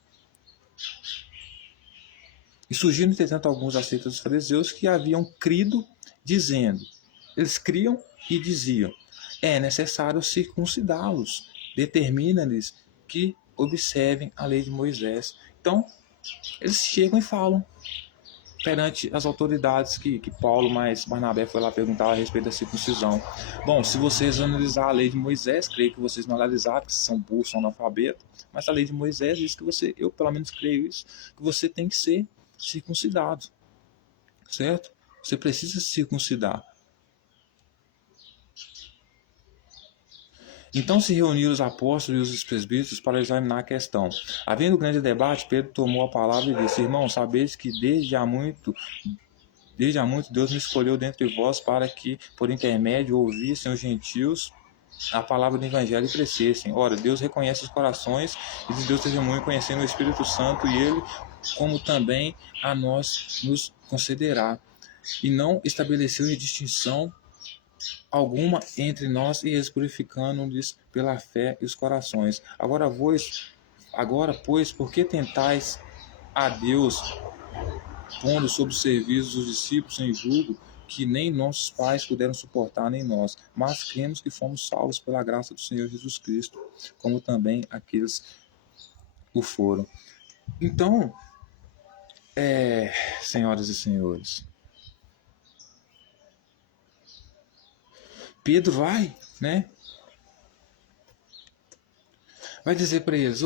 E surgiram, entretanto, alguns da seita dos fariseus que haviam crido, dizendo, eles criam e diziam, é necessário circuncidá-los, determina-lhes que observem a lei de Moisés. Então, eles chegam e falam perante as autoridades que Paulo mais Barnabé foi lá perguntar a respeito da circuncisão. Bom, se vocês analisar a lei de Moisés, creio que vocês não analisaram, porque são burros, são analfabetos, mas a lei de Moisés diz que você, eu pelo menos creio isso, que você tem que ser circuncidado, certo? Você precisa se circuncidar. Então se reuniram os apóstolos e os presbíteros para examinar a questão. Havendo grande debate, Pedro tomou a palavra e disse: irmãos, sabeis que desde há muito Deus me escolheu dentre vós para que, por intermédio, ouvissem os gentios a palavra do Evangelho e crescessem. Ora, Deus reconhece os corações e de Deus testemunho, conhecendo o Espírito Santo, e Ele, como também a nós nos concederá. E não estabeleceu distinção alguma entre nós e eles, purificando-lhes pela fé e os corações. Agora, pois, por que tentais a Deus, pondo sob o serviço dos discípulos em julgo que nem nossos pais puderam suportar, nem nós, mas cremos que fomos salvos pela graça do Senhor Jesus Cristo, como também aqueles o foram. Então, senhoras e senhores, Pedro vai, né? Vai dizer para eles,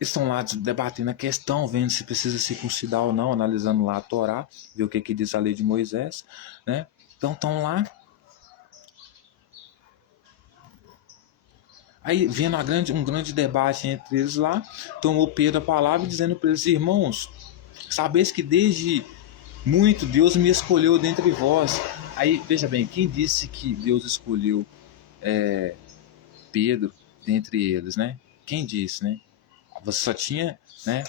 estão lá debatendo a questão, vendo se precisa circuncidar ou não, analisando lá a Torá, ver o que diz a lei de Moisés, né? Então estão lá. Aí, vendo um grande debate entre eles lá, tomou Pedro a palavra, dizendo para eles: irmãos, sabeis que desde muito Deus me escolheu dentre vós. Aí, veja bem, quem disse que Deus escolheu Pedro dentre eles, né? Quem disse, né? Você só tinha, né,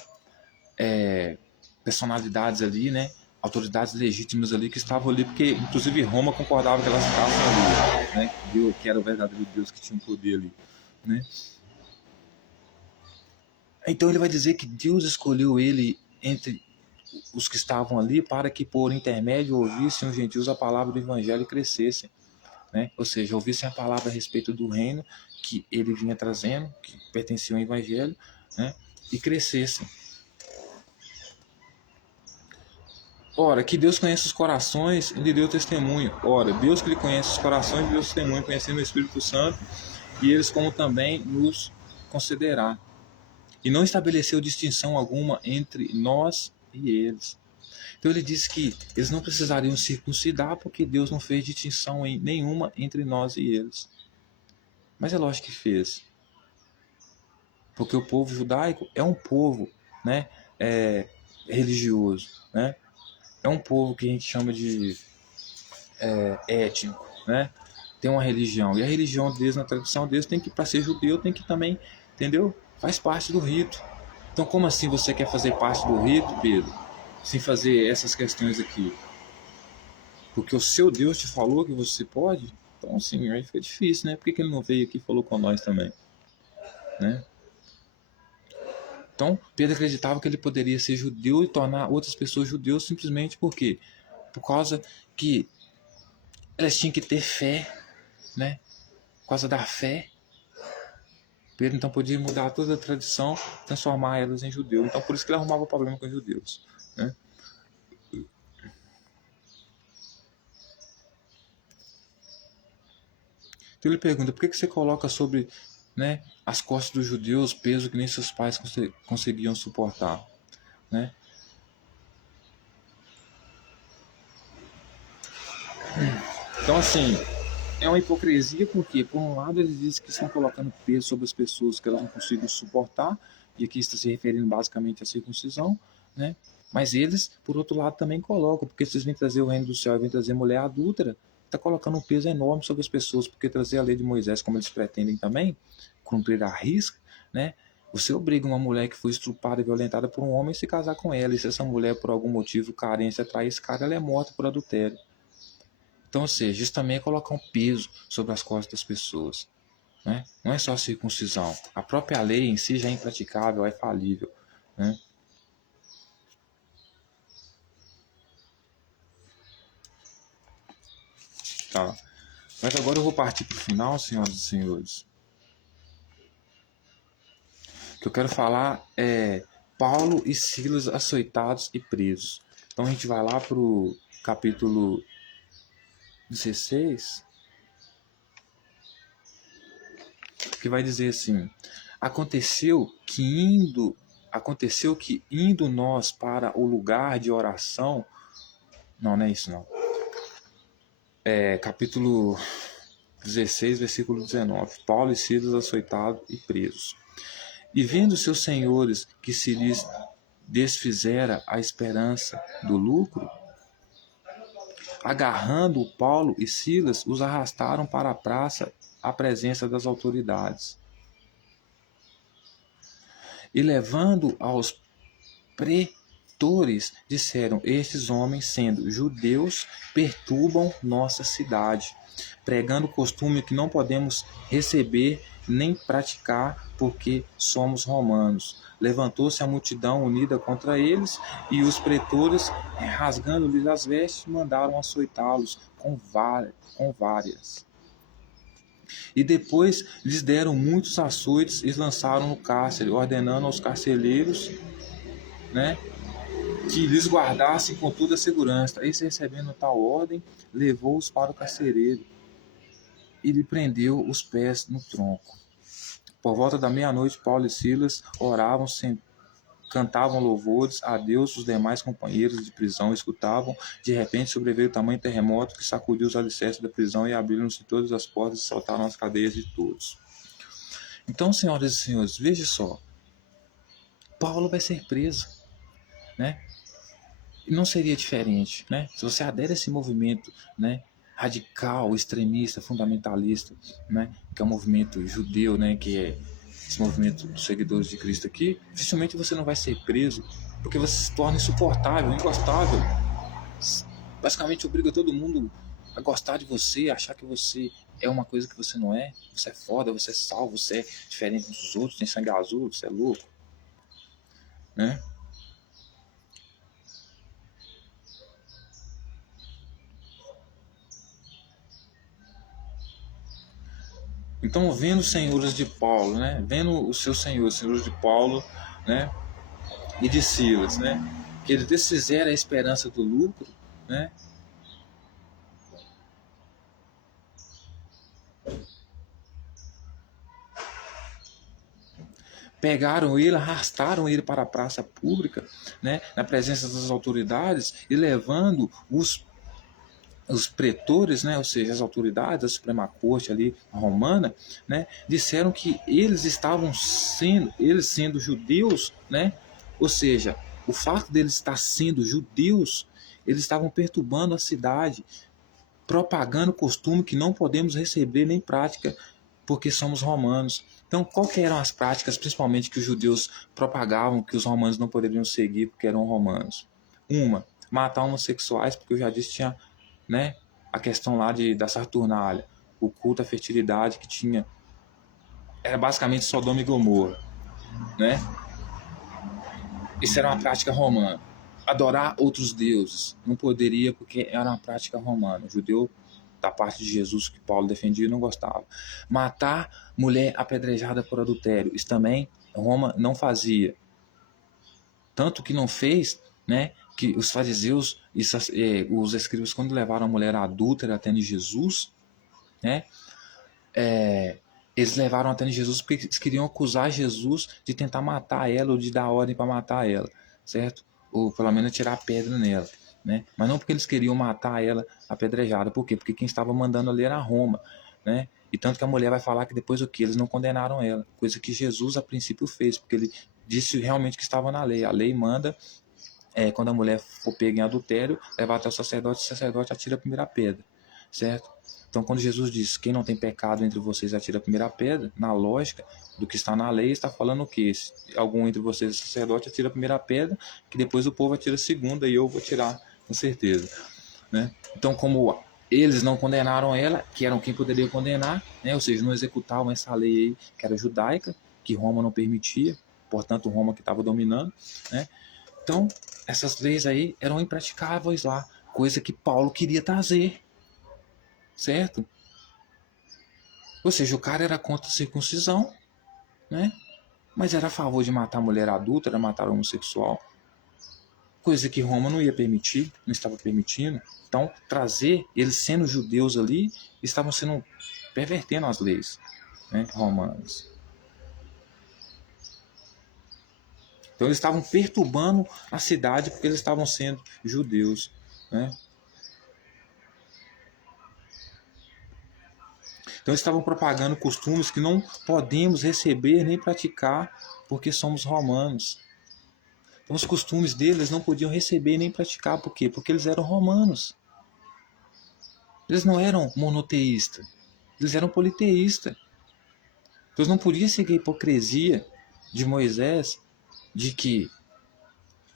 personalidades ali, né, autoridades legítimas ali que estavam ali, porque inclusive Roma concordava que elas estavam ali, né, que era o verdadeiro Deus que tinha um poder ali, né? Então ele vai dizer que Deus escolheu ele entre os que estavam ali para que por intermédio ouvissem os gentios a palavra do evangelho e crescessem, né? Ou seja, ouvissem a palavra a respeito do reino que ele vinha trazendo, que pertenciam ao evangelho, né, e crescessem. Ora, que Deus conhece os corações e lhe deu testemunho. Ora, Deus que lhe conhece os corações e deu testemunho, conhecendo o Espírito Santo, e eles como também nos concederá. E não estabeleceu distinção alguma entre nós e eles. Então ele diz que eles não precisariam circuncidar porque Deus não fez distinção nenhuma entre nós e eles. Mas é lógico que fez. Porque o povo judaico é um povo, né, religioso, né? É um povo que a gente chama de étnico, né? Tem uma religião. E a religião deles, na tradição deles, tem que, para ser judeu, tem que também, entendeu? Faz parte do rito. Então, como assim você quer fazer parte do rito, Pedro, sem fazer essas questões aqui? Porque o seu Deus te falou que você pode? Então, assim, aí fica difícil, né? Por que ele não veio aqui e falou com nós também? Né? Então, Pedro acreditava que ele poderia ser judeu e tornar outras pessoas judeus simplesmente porque, por causa que elas tinham que ter fé, né? Por causa da fé, Pedro então podia mudar toda a tradição, transformar elas em judeus. Então, por isso que ele arrumava problema com os judeus, né? Então ele pergunta: por que você coloca sobre, né, as costas dos judeus peso que nem seus pais conseguiam suportar, né? Então, assim, é uma hipocrisia porque, por um lado, eles dizem que estão colocando peso sobre as pessoas que elas não conseguem suportar, e aqui está se referindo basicamente à circuncisão, né? Mas eles, por outro lado, também colocam, porque vocês vêm trazer o reino do céu e vêm trazer mulher adúltera, está colocando um peso enorme sobre as pessoas, porque trazer a lei de Moisés, como eles pretendem também, cumprir a risca, né? Você obriga uma mulher que foi estuprada e violentada por um homem a se casar com ela, e se essa mulher, por algum motivo, carência, trair esse cara, ela é morta por adultério. Então, ou seja, isso também é colocar um peso sobre as costas das pessoas, né? Não é só a circuncisão. A própria lei em si já é impraticável, é falível, né? Tá. Mas agora eu vou partir para o final, senhoras e senhores. O que eu quero falar é Paulo e Silas açoitados e presos. Então a gente vai lá para o capítulo 16, que vai dizer assim: aconteceu que indo nós para o lugar de oração, não é isso não. Capítulo 16, versículo 19. Paulo e Silas açoitados e presos. E vendo seus senhores que se lhes desfizera a esperança do lucro, agarrando Paulo e Silas, os arrastaram para a praça à presença das autoridades. E levando aos pretores, disseram: estes homens, sendo judeus, perturbam nossa cidade, pregando costume que não podemos receber nem praticar, porque somos romanos. Levantou-se a multidão unida contra eles, e os pretores, rasgando-lhes as vestes, mandaram açoitá-los com várias. E depois lhes deram muitos açoites e lançaram no cárcere, ordenando aos carcereiros, né, que lhes guardassem com toda a segurança. Esse, recebendo tal ordem, levou-os para o carcereiro e lhe prendeu os pés no tronco. Por volta da meia-noite, Paulo e Silas oravam, cantavam louvores a Deus. Os demais companheiros de prisão escutavam. De repente sobreveio tamanho terremoto que sacudiu os alicerces da prisão, e abriram-se todas as portas e saltaram as cadeias de todos. Então, senhoras e senhores, veja só, Paulo vai ser preso, né? E não seria diferente, né? Se você adere a esse movimento, né, radical, extremista, fundamentalista, né, que é o movimento judeu, né, que é esse movimento dos seguidores de Cristo aqui, dificilmente você não vai ser preso, porque você se torna insuportável, ingostável. Basicamente obriga todo mundo a gostar de você, a achar que você é uma coisa que você não é. Você é foda, você é salvo, você é diferente dos outros, tem sangue azul, você é louco, né? Então, vendo os senhores de Paulo, né? Vendo os seus senhores de Paulo, né? E de Silas, né? Que eles desfizeram a esperança do lucro, né? Pegaram ele, arrastaram ele para a praça pública, né? Na presença das autoridades e levando os pretores, né, ou seja, as autoridades da Suprema Corte ali romana, né, disseram que eles sendo judeus, né, ou seja, o fato deles estar sendo judeus, eles estavam perturbando a cidade, propagando costume que não podemos receber nem prática porque somos romanos. Então, qual que eram as práticas, principalmente que os judeus propagavam, que os romanos não poderiam seguir porque eram romanos? Uma, matar homossexuais, porque eu já disse, tinha, né, a questão lá da Saturnália, o culto à fertilidade que tinha, era basicamente Sodoma e Gomorra, né? Isso era uma prática romana. Adorar outros deuses não poderia porque era uma prática romana. O judeu, da parte de Jesus que Paulo defendia, não gostava. Matar mulher apedrejada por adultério, isso também Roma não fazia. Tanto que não fez, né, que os fariseus e os escribas, quando levaram a mulher adúltera até Jesus, né, eles levaram até Jesus porque eles queriam acusar Jesus de tentar matar ela ou de dar ordem para matar ela, certo? Ou pelo menos tirar a pedra nela, né? Mas não porque eles queriam matar ela apedrejada. Por quê? Porque quem estava mandando ali era Roma, né? E tanto que a mulher vai falar que depois o que? Eles não condenaram ela, coisa que Jesus a princípio fez, porque ele disse realmente que estava na lei. A lei manda, quando a mulher for pega em adultério, levar até o sacerdote atira a primeira pedra, certo? Então, quando Jesus diz, quem não tem pecado entre vocês atira a primeira pedra, na lógica do que está na lei, está falando o quê? Se algum entre vocês, sacerdote, atira a primeira pedra, que depois o povo atira a segunda, e eu vou tirar, com certeza, né? Então, como eles não condenaram ela, que eram quem poderia condenar, né? Ou seja, não executavam essa lei aí, que era judaica, que Roma não permitia, portanto, Roma que estava dominando, né? Então, essas leis aí eram impraticáveis lá, coisa que Paulo queria trazer, certo? Ou seja, o cara era contra a circuncisão, né? Mas era a favor de matar a mulher adúltera, matar o homossexual, coisa que Roma não ia permitir, não estava permitindo. Então, trazer eles sendo judeus ali, estavam sendo pervertendo as leis, né, romanas. Então, eles estavam perturbando a cidade porque eles estavam sendo judeus, né? Então, eles estavam propagando costumes que não podemos receber nem praticar porque somos romanos. Então, os costumes deles não podiam receber nem praticar. Por quê? Porque eles eram romanos. Eles não eram monoteístas. Eles eram politeístas. Então, eles não podiam seguir a hipocrisia de Moisés de que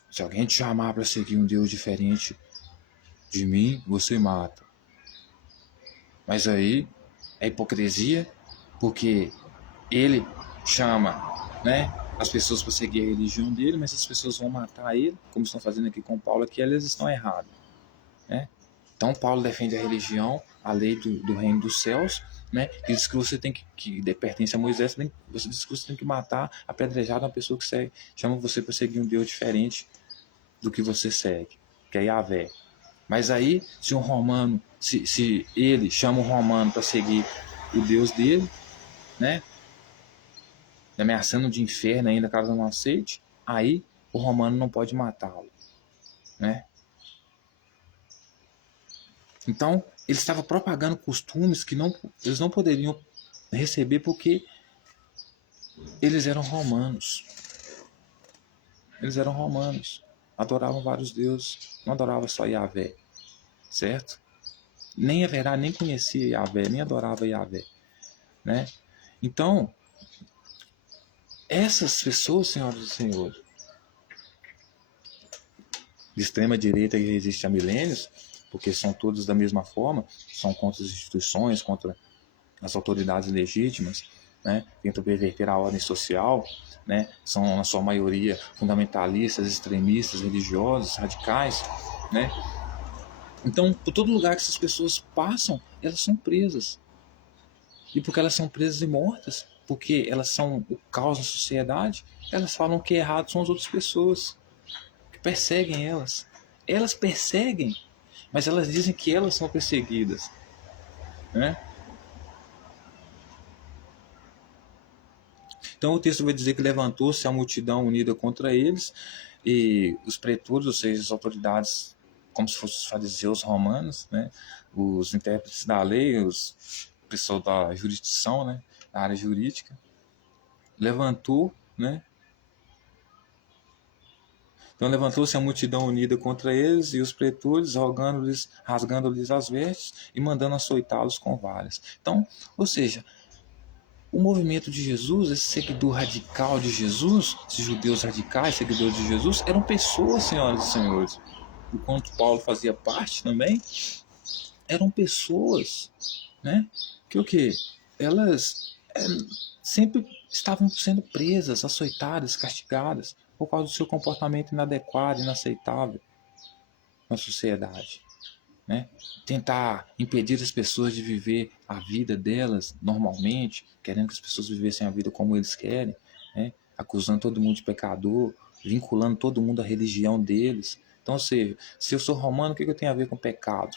se alguém te chamar para seguir um Deus diferente de mim, você mata. Mas aí é hipocrisia porque ele chama, né, as pessoas para seguir a religião dele, mas as pessoas vão matar ele, como estão fazendo aqui com Paulo, aqui eles estão errados, né? Então Paulo defende a religião, a lei do reino dos céus, né? Que diz que você tem que pertence a Moisés, você diz que você tem que matar apedrejado uma pessoa que segue, chama você para seguir um Deus diferente do que você segue, que é Yahvé. Mas aí, se um romano, se ele chama um romano para seguir o Deus dele, né? Ameaçando de inferno ainda caso não aceite, aí o romano não pode matá-lo, né? Então, ele estava propagando costumes que eles não poderiam receber porque eles eram romanos. Eles eram romanos, adoravam vários deuses, não adoravam só Yahvé, certo? Nem haverá, nem conhecia Yahvé, nem adorava Yahvé, né? Então, essas pessoas, senhoras e senhores, de extrema direita que resiste há milênios, porque são todos da mesma forma, são contra as instituições, contra as autoridades legítimas, né, tentam perverter a ordem social, né, são na sua maioria fundamentalistas, extremistas, religiosos, radicais, né. Então, por todo lugar que essas pessoas passam, elas são presas. E porque elas são presas e mortas, porque elas são o caos na sociedade, elas falam que errado são as outras pessoas que perseguem elas. Elas perseguem, mas elas dizem que elas são perseguidas, né? Então o texto vai dizer que levantou-se a multidão unida contra eles, e os pretores, ou seja, as autoridades, como se fossem os fariseus romanos, né? Os intérpretes da lei, os pessoal da jurisdição, né? Da área jurídica, levantou, né? Então levantou-se a multidão unida contra eles, e os pretores, rasgando-lhes as vestes e mandando açoitá-los com varas. Então, ou seja, o movimento de Jesus, esse seguidor radical de Jesus, esses judeus radicais, seguidores de Jesus, eram pessoas, senhoras e senhores. Enquanto Paulo fazia parte também, eram pessoas, né? Que o quê? Elas sempre estavam sendo presas, açoitadas, castigadas por causa do seu comportamento inadequado, inaceitável na sociedade, né? Tentar impedir as pessoas de viver a vida delas normalmente, querendo que as pessoas vivessem a vida como eles querem, né? Acusando todo mundo de pecador, vinculando todo mundo à religião deles. Então, ou seja, se eu sou romano, o que eu tenho a ver com pecado?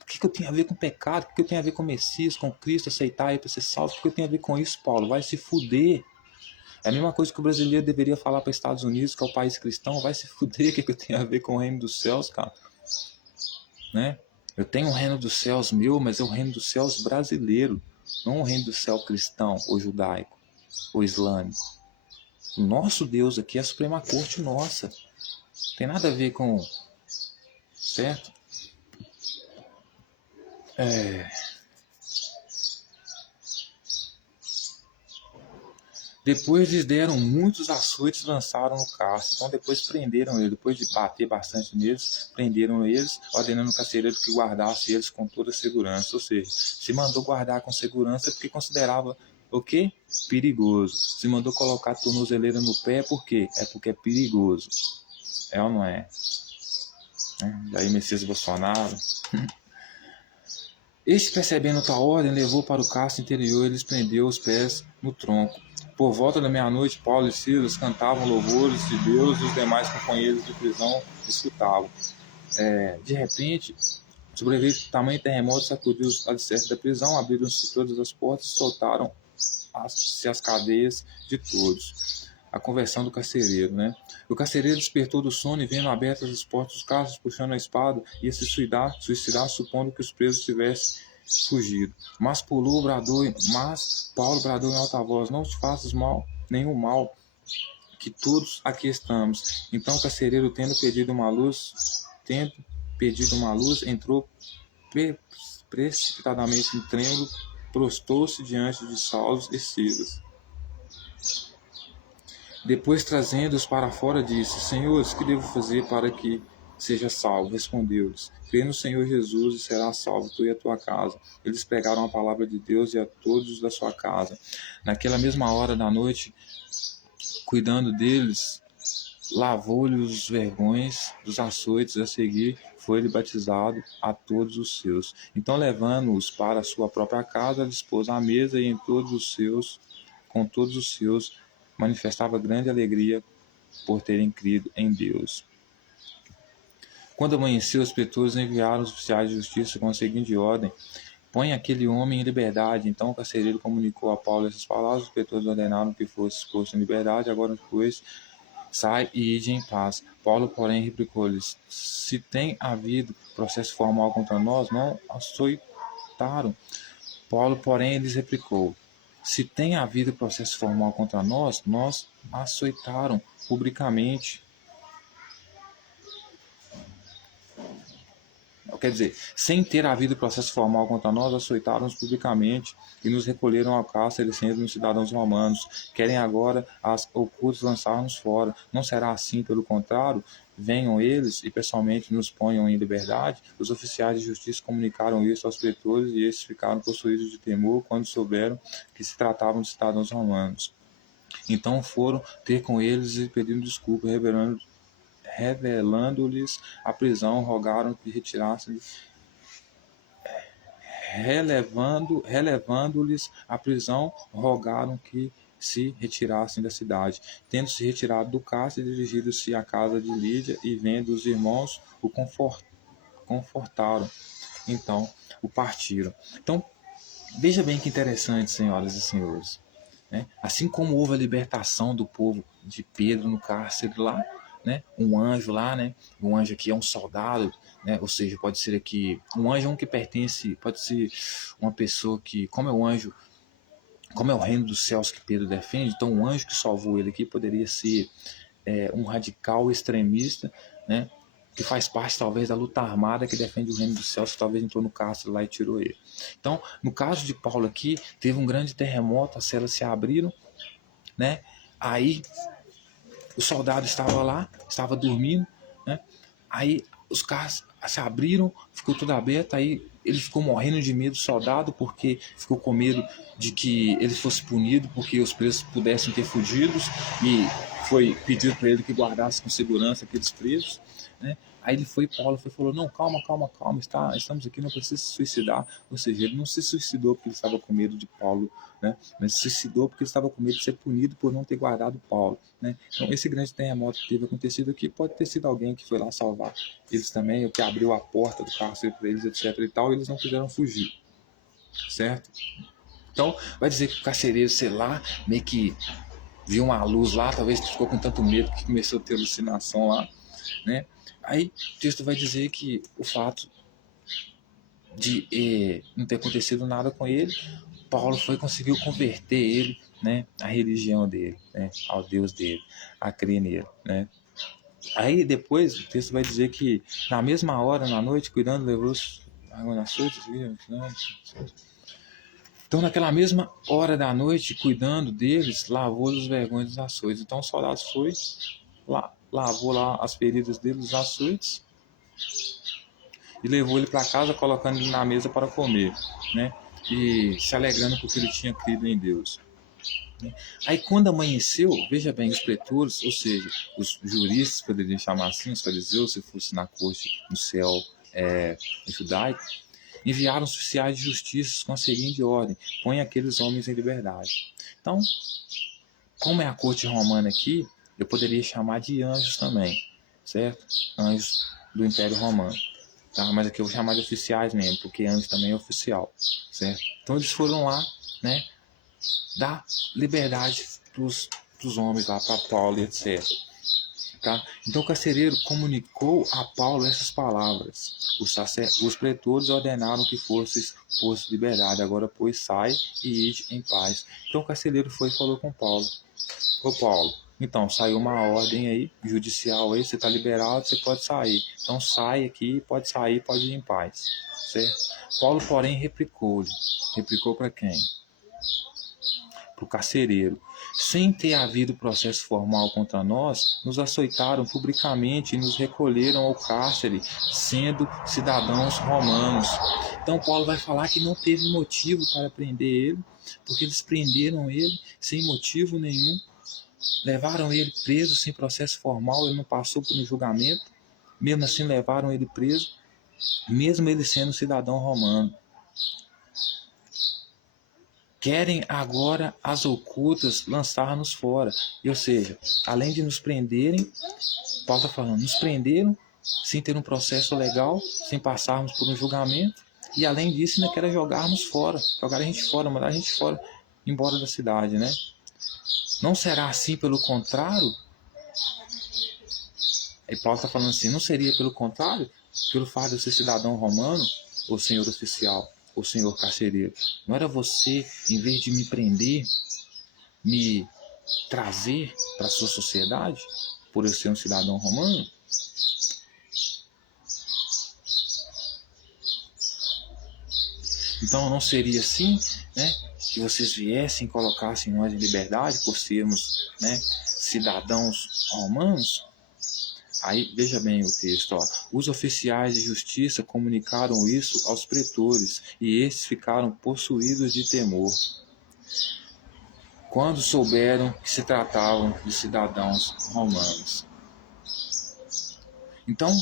O que eu tenho a ver com pecado? O que eu tenho a ver com Messias, com Cristo, aceitar ele para ser salvo? O que eu tenho a ver com isso, Paulo? Vai se fuder. É a mesma coisa que o brasileiro deveria falar para os Estados Unidos, que é o país cristão. Vai se fuder, o que eu tenho a ver com o reino dos céus, cara? Né? Eu tenho o reino dos céus meu, mas é o reino dos céus brasileiro, não o reino do céu cristão, ou judaico, ou islâmico. O nosso Deus aqui é a Suprema Corte nossa. Não tem nada a ver com... Certo? Depois lhes deram muitos açoites e lançaram no cárcere. Então depois prenderam eles. Depois de bater bastante neles, prenderam eles, ordenando o carcereiro que guardasse eles com toda segurança. Ou seja, se mandou guardar com segurança porque considerava o quê? Perigoso. Se mandou colocar tornozeleira no pé, por quê? É porque é perigoso. É ou não é? E aí Messias Bolsonaro... Este, percebendo tal ordem, levou para o cárcere interior e lhes prendeu os pés no tronco. Por volta da meia-noite, Paulo e Silas cantavam louvores de Deus e os demais companheiros de prisão escutavam. De repente, sobreveio tamanho terremoto, sacudiu os alicerces da prisão, abriram-se todas as portas e soltaram-se as cadeias de todos. A conversão do carcereiro, né? O carcereiro despertou do sono e, vendo abertas as portas dos cárceres, puxando a espada, ia se suicidar, supondo que os presos tivessem fugido. Mas Paulo bradou em alta voz: não te faças nenhum mal, que todos aqui estamos. Então o carcereiro, tendo pedido uma luz, entrou precipitadamente no trêmulo, prostou-se diante de Saulo e Silas. Depois, trazendo-os para fora, disse: Senhores, que devo fazer para que seja salvo? Respondeu-lhes: Crê no Senhor Jesus e serás salvo, tu e a tua casa. Eles pregaram a palavra de Deus e a todos da sua casa. Naquela mesma hora da noite, cuidando deles, lavou-lhes os vergões dos açoites. A seguir, foi-lhe batizado a todos os seus. Então, levando-os para a sua própria casa, dispôs a mesa e com todos os seus, manifestava grande alegria por terem crido em Deus. Quando amanheceu, os pretores enviaram os oficiais de justiça com a seguinte ordem: põe aquele homem em liberdade. Então o carcereiro comunicou a Paulo essas palavras. Os pretores ordenaram que fosse exposto em liberdade. Agora, pois, sai e ide em paz. Paulo, porém, replicou-lhes: se tem havido processo formal contra nós, não açoitaram. Paulo, porém, lhes replicou: se tem havido processo formal contra nós açoitaram publicamente. Quer dizer, sem ter havido processo formal contra nós, açoitaram-nos publicamente e nos recolheram ao cárcere, sendo cidadãos romanos. Querem agora, as ocultos, lançar-nos fora. Não será assim, pelo contrário, venham eles e pessoalmente nos ponham em liberdade. Os oficiais de justiça comunicaram isso aos pretores e estes ficaram possuídos de temor quando souberam que se tratavam de cidadãos romanos. Então foram ter com eles e pedindo desculpa, revelando-lhes a prisão, rogaram que relevando-lhes a prisão, rogaram que se retirassem da cidade. Tendo se retirado do cárcere, dirigiram-se à casa de Lídia e, vendo os irmãos, o confortaram. Então, o partiram. Então, veja bem que interessante, senhoras e senhores. Né? Assim como houve a libertação do povo de Pedro no cárcere lá, né? Um anjo lá, né? Um anjo aqui é um soldado, né? Ou seja, pode ser aqui um anjo é um que pertence, pode ser uma pessoa que, como é o anjo, como é o reino dos céus que Pedro defende, então o anjo que salvou ele aqui poderia ser um radical extremista, né? Que faz parte talvez da luta armada que defende o reino dos céus, que talvez entrou no cárcere lá e tirou ele. Então, no caso de Paulo aqui, teve um grande terremoto, as celas se abriram, né? Aí o soldado estava lá, estava dormindo, né? Aí os carros se abriram, ficou tudo aberto, aí ele ficou morrendo de medo, o soldado, porque ficou com medo de que ele fosse punido, porque os presos pudessem ter fugidos, e foi pedido para ele que guardasse com segurança aqueles presos, né? Aí Paulo falou, não, calma, estamos aqui, não precisa se suicidar. Ou seja, ele não se suicidou porque ele estava com medo de Paulo, né? Mas se suicidou porque ele estava com medo de ser punido por não ter guardado Paulo, né? Então, esse grande terremoto que teve acontecido aqui pode ter sido alguém que foi lá salvar eles também, ou que abriu a porta do cárcere para eles, etc. e tal, e eles não quiseram fugir, certo? Então, vai dizer que o carcereiro, sei lá, meio que viu uma luz lá, talvez ficou com tanto medo que começou a ter alucinação lá, né? Aí o texto vai dizer que o fato de não ter acontecido nada com ele, Paulo conseguiu converter ele, né, à religião dele, né, ao Deus dele, a crer nele, né. Aí depois o texto vai dizer que na mesma hora, na noite, cuidando, levou-os água nas açoites. Então, naquela mesma hora da noite, cuidando deles, lavou-os os vergões dos açoites. Então, o soldado foi, lavou lá as feridas deles, os açoites, e levou ele para casa, colocando ele na mesa para comer, né? E se alegrando porque ele tinha crido em Deus. Aí, quando amanheceu, veja bem, os pretores, ou seja, os juristas, poderiam chamar assim, os fariseus, se fosse na corte no céu judaico, enviaram os oficiais de justiça com a seguinte ordem: põe aqueles homens em liberdade. Então, como é a corte romana aqui, eu poderia chamar de anjos também, certo? Anjos do Império Romano. Tá? Mas aqui eu vou chamar de oficiais mesmo, porque anjos também é oficial, certo? Então eles foram lá, né, dar liberdade para os homens lá, para Paulo e etc. Tá? Então o carcereiro comunicou a Paulo essas palavras. Os pretores ordenaram que fosse liberdade. Agora, pois, sai e ide em paz. Então o carcereiro foi e falou com Paulo: ô Paulo, então saiu uma ordem aí, judicial aí, você está liberado, você pode sair. Então sai aqui, pode sair, pode ir em paz. Certo? Paulo, porém, replicou-lhe. Replicou para quem? Para o carcereiro: sem ter havido processo formal contra nós, nos açoitaram publicamente e nos recolheram ao cárcere, sendo cidadãos romanos. Então Paulo vai falar que não teve motivo para prender ele, porque eles prenderam ele sem motivo nenhum, levaram ele preso sem processo formal, ele não passou por um julgamento, mesmo assim levaram ele preso, mesmo ele sendo cidadão romano. Querem agora as ocultas lançar-nos fora. Ou seja, além de nos prenderem, Paulo está falando, nos prenderam sem ter um processo legal, sem passarmos por um julgamento, e além disso ainda querem jogar-nos fora, jogar a gente fora, mandar a gente fora, embora da cidade, né? Não será assim, pelo contrário? E Paulo está falando assim, não seria pelo contrário, pelo fato de eu ser cidadão romano, ou senhor oficial, ou senhor carcereiro? Não era você, em vez de me prender, me trazer para a sua sociedade, por eu ser um cidadão romano? Então não seria assim, né, que vocês viessem e colocassem nós em liberdade por sermos, né, cidadãos romanos? Aí veja bem o texto, ó. Os oficiais de justiça comunicaram isso aos pretores, e estes ficaram possuídos de temor quando souberam que se tratavam de cidadãos romanos. Então,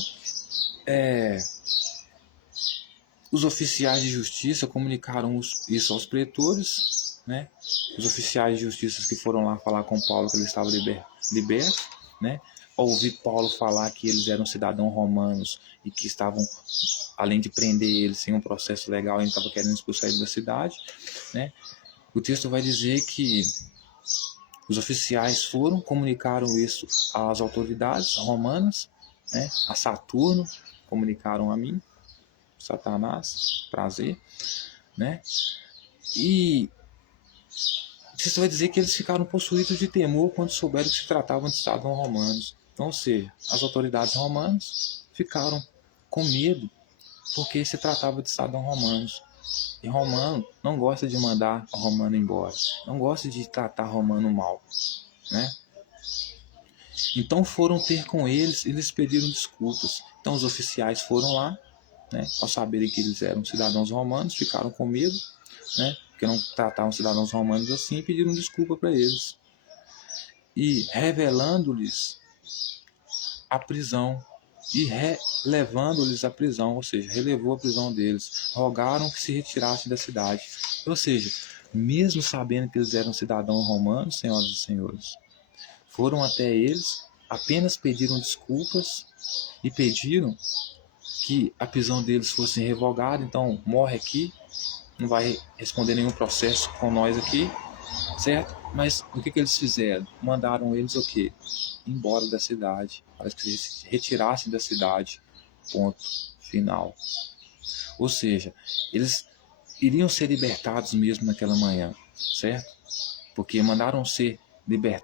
Os oficiais de justiça comunicaram isso aos pretores, né? Os oficiais de justiça que foram lá falar com Paulo que ele estava liberto, né? Ouvir Paulo falar que eles eram cidadãos romanos e que estavam, além de prender eles sem um processo legal, ele estava querendo expulsar eles da cidade, né? O texto vai dizer que os oficiais comunicaram isso às autoridades romanas, né? A Saturno, comunicaram a mim, Satanás, prazer, né? E isso vai dizer que eles ficaram possuídos de temor quando souberam que se tratavam de cidadãos romanos. Então, ou seja, as autoridades romanas ficaram com medo porque se tratava de cidadãos romanos. E romano não gosta de mandar o romano embora, não gosta de tratar romano mal, né? Então foram ter com eles e eles pediram desculpas. Então os oficiais foram lá, né? Ao saberem que eles eram cidadãos romanos, ficaram com medo, né? Porque não tratavam cidadãos romanos assim, e pediram desculpa para eles. E revelando-lhes a prisão e relevando-lhes a prisão, ou seja, relevou a prisão deles, rogaram que se retirassem da cidade. Ou seja, mesmo sabendo que eles eram cidadãos romanos, senhoras e senhores, foram até eles, apenas pediram desculpas e pediram que a prisão deles fosse revogada. Então, morre aqui, não vai responder nenhum processo com nós aqui, certo? Mas o que eles fizeram? Mandaram eles o quê? Embora da cidade, para que eles se retirassem da cidade, ponto final. Ou seja, eles iriam ser libertados mesmo naquela manhã, certo? Porque mandaram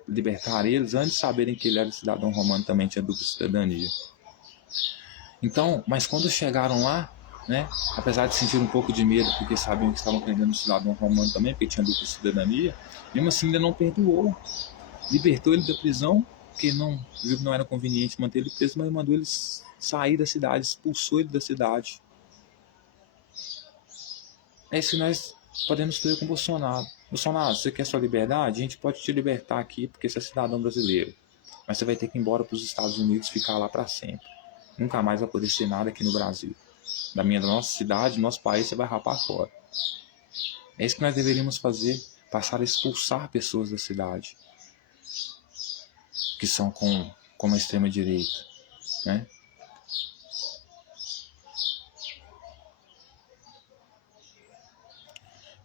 libertar eles antes de saberem que ele era cidadão romano, também tinha dupla cidadania. Então, mas quando chegaram lá, né, apesar de sentir um pouco de medo, porque sabiam que estavam prendendo o cidadão romano também, porque tinha dupla cidadania, mesmo assim ainda não perdoou. Libertou ele da prisão, porque viu que não era conveniente manter ele preso, mas mandou ele sair da cidade, expulsou ele da cidade. É isso que nós podemos ter com Bolsonaro. Bolsonaro, você quer sua liberdade? A gente pode te libertar aqui, porque você é cidadão brasileiro. Mas você vai ter que ir embora para os Estados Unidos e ficar lá para sempre. Nunca mais vai poder ser nada aqui no Brasil. Da nossa cidade, do nosso país, você vai rapar fora. É isso que nós deveríamos fazer, passar a expulsar pessoas da cidade que são com a extrema-direita, né?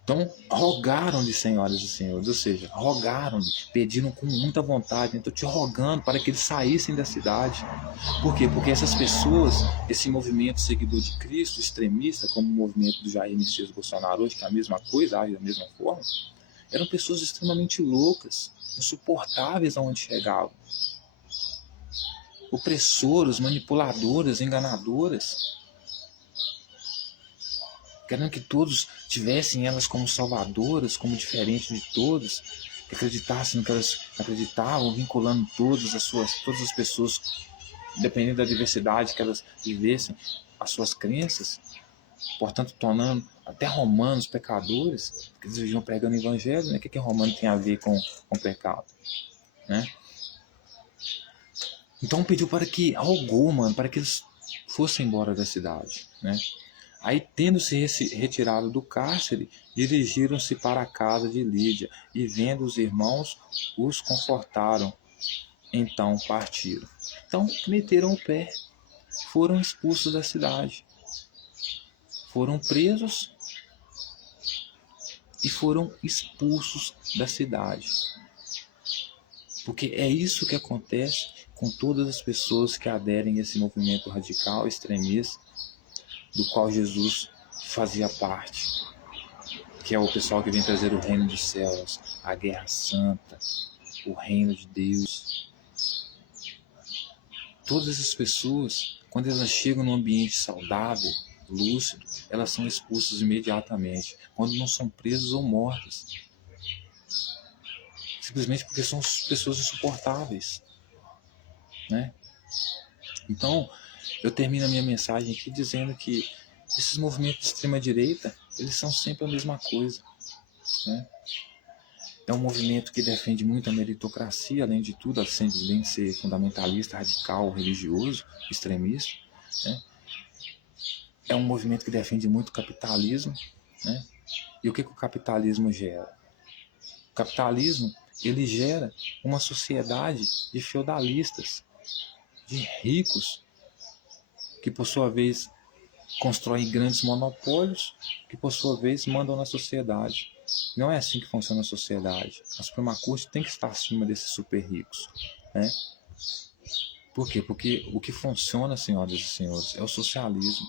Então, rogaram-lhe, senhoras e senhores, ou seja, rogaram-lhe, pediram com muita vontade, estou te rogando para que eles saíssem da cidade. Por quê? Porque essas pessoas, esse movimento seguidor de Cristo, extremista, como o movimento do Jair Messias Bolsonaro hoje, que é a mesma coisa, age da mesma forma, eram pessoas extremamente loucas, insuportáveis aonde chegavam. Opressoras, manipuladoras, enganadoras, querendo que todos tivessem elas como salvadoras, como diferentes de todos, que acreditassem no que elas acreditavam, vinculando todas as pessoas, dependendo da diversidade que elas vivessem, as suas crenças, portanto tornando até romanos pecadores, porque eles viviam pregando o evangelho, né? O que romano tem a ver com pecado, né? Então pediu rogou, mano, para que eles fossem embora da cidade, né? Aí, tendo-se retirado do cárcere, dirigiram-se para a casa de Lídia, e vendo os irmãos, os confortaram. Então partiram. Então meteram o pé, foram expulsos da cidade, foram presos e foram expulsos da cidade. Porque é isso que acontece com todas as pessoas que aderem a esse movimento radical, extremista, do qual Jesus fazia parte, que é o pessoal que vem trazer o reino dos céus, a guerra santa, o reino de Deus. Todas essas pessoas, quando elas chegam num ambiente saudável, lúcido, elas são expulsas imediatamente, quando não são presas ou mortas. Simplesmente porque são pessoas insuportáveis, né? Então, eu termino a minha mensagem aqui dizendo que esses movimentos de extrema-direita, eles são sempre a mesma coisa, né? É um movimento que defende muito a meritocracia, além de tudo, além de ser fundamentalista, radical, religioso, extremista, né? é um movimento que defende muito o capitalismo, né? E o que o capitalismo gera? O capitalismo, ele gera uma sociedade de feudalistas, de ricos, que por sua vez constroem grandes monopólios, que por sua vez mandam na sociedade. Não é assim que funciona a sociedade. A Suprema Corte tem que estar acima desses super ricos, né? Por quê? Porque o que funciona, senhoras e senhores, é o socialismo.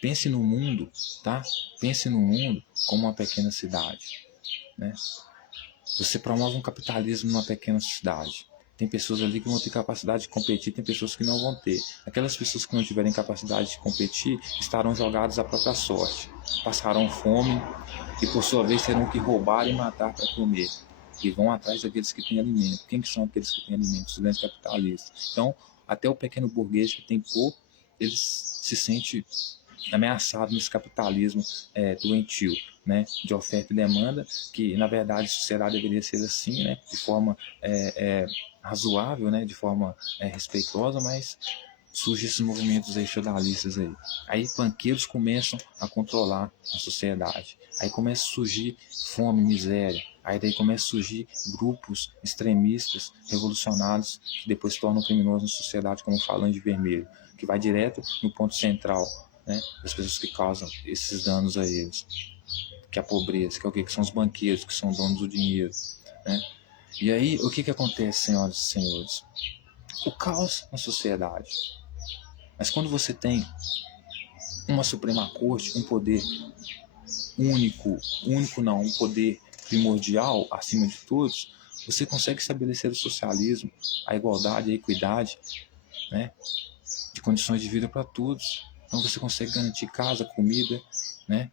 Pense no mundo, tá? Pense no mundo como uma pequena cidade, né? Você promove um capitalismo numa pequena cidade. Tem pessoas ali que vão ter capacidade de competir, tem pessoas que não vão ter. Aquelas pessoas que não tiverem capacidade de competir estarão jogadas à própria sorte. Passarão fome e, por sua vez, terão que roubar e matar para comer. E vão atrás daqueles que têm alimento. Quem que são aqueles que têm alimento? Os grandes capitalistas. Então, até o pequeno burguês que tem pouco, ele se sente ameaçado nesse capitalismo doentio, né, de oferta e demanda, que na verdade a sociedade deveria ser assim, né, de forma razoável, né, de forma respeitosa, mas surgem esses movimentos aí feudalistas aí. Aí banqueiros começam a controlar a sociedade. Aí começa a surgir fome, miséria. Aí daí começa a surgir grupos extremistas, revolucionários, que depois se tornam criminosos na sociedade, como o Falante Vermelho, que vai direto no ponto central, né, das pessoas que causam esses danos a eles, que é a pobreza, que é o quê? Que são os banqueiros, que são donos do dinheiro, né? E aí, o que acontece, senhoras e senhores? O caos na sociedade. Mas quando você tem uma Suprema Corte, um poder único não, um poder primordial acima de todos, você consegue estabelecer o socialismo, a igualdade, a equidade, né, de condições de vida para todos. Então você consegue garantir casa, comida, né,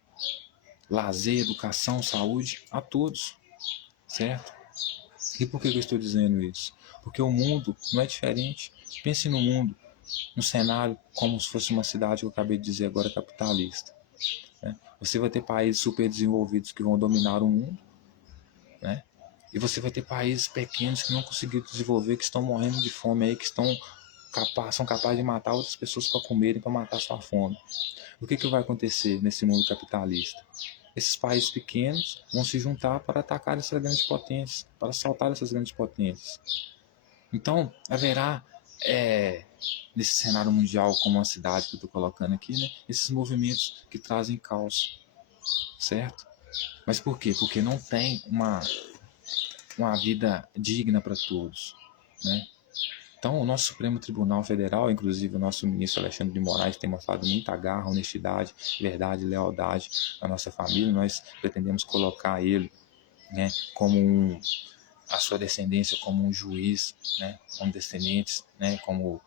lazer, educação, saúde a todos, certo? E por que eu estou dizendo isso? Porque o mundo não é diferente. Pense no mundo, no cenário como se fosse uma cidade que eu acabei de dizer agora capitalista, né? Você vai ter países super desenvolvidos que vão dominar o mundo, né? E você vai ter países pequenos que não conseguiram desenvolver, que estão morrendo de fome aí, que são capazes de matar outras pessoas para comerem, para matar sua fome. O que vai acontecer nesse mundo capitalista? Esses países pequenos vão se juntar para atacar essas grandes potências, para assaltar essas grandes potências. Então, haverá, nesse cenário mundial, como uma cidade que eu estou colocando aqui, né, esses movimentos que trazem caos, certo? Mas por quê? Porque não tem uma vida digna para todos, né? Então, o nosso Supremo Tribunal Federal, inclusive o nosso ministro Alexandre de Moraes, tem mostrado muita garra, honestidade, verdade, lealdade à nossa família. Nós pretendemos colocar ele, né, como a sua descendência como um juiz, né, como descendentes, né, como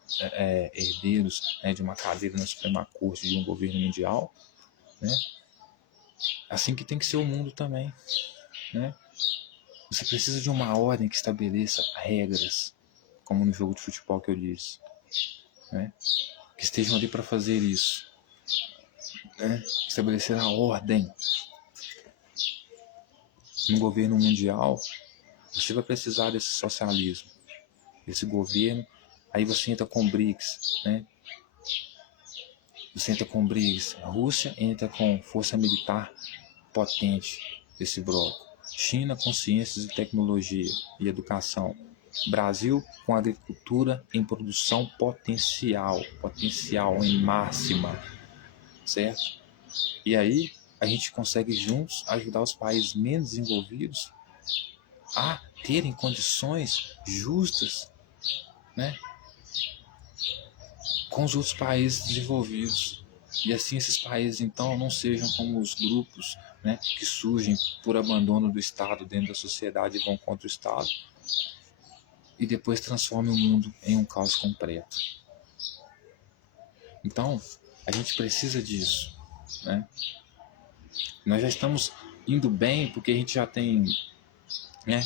herdeiros, né, de uma cadeira na Suprema Corte de um governo mundial, né? Assim que tem que ser o mundo também, né? Você precisa de uma ordem que estabeleça regras, como no jogo de futebol que eu disse, né? Que estejam ali para fazer isso, né? Estabelecer a ordem. No governo mundial, você vai precisar desse socialismo, desse governo. Aí você entra com BRICS, né? Você entra com BRICS. A Rússia entra com força militar potente desse bloco. China com ciências e tecnologia e educação. Brasil com agricultura em produção potencial em máxima, certo? E aí a gente consegue juntos ajudar os países menos desenvolvidos a terem condições justas, né, com os outros países desenvolvidos. E assim esses países então não sejam como os grupos, né, que surgem por abandono do Estado dentro da sociedade e vão contra o Estado e depois transformem o mundo em um caos completo. Então a gente precisa disso, né? Nós já estamos indo bem porque a gente já tem, né,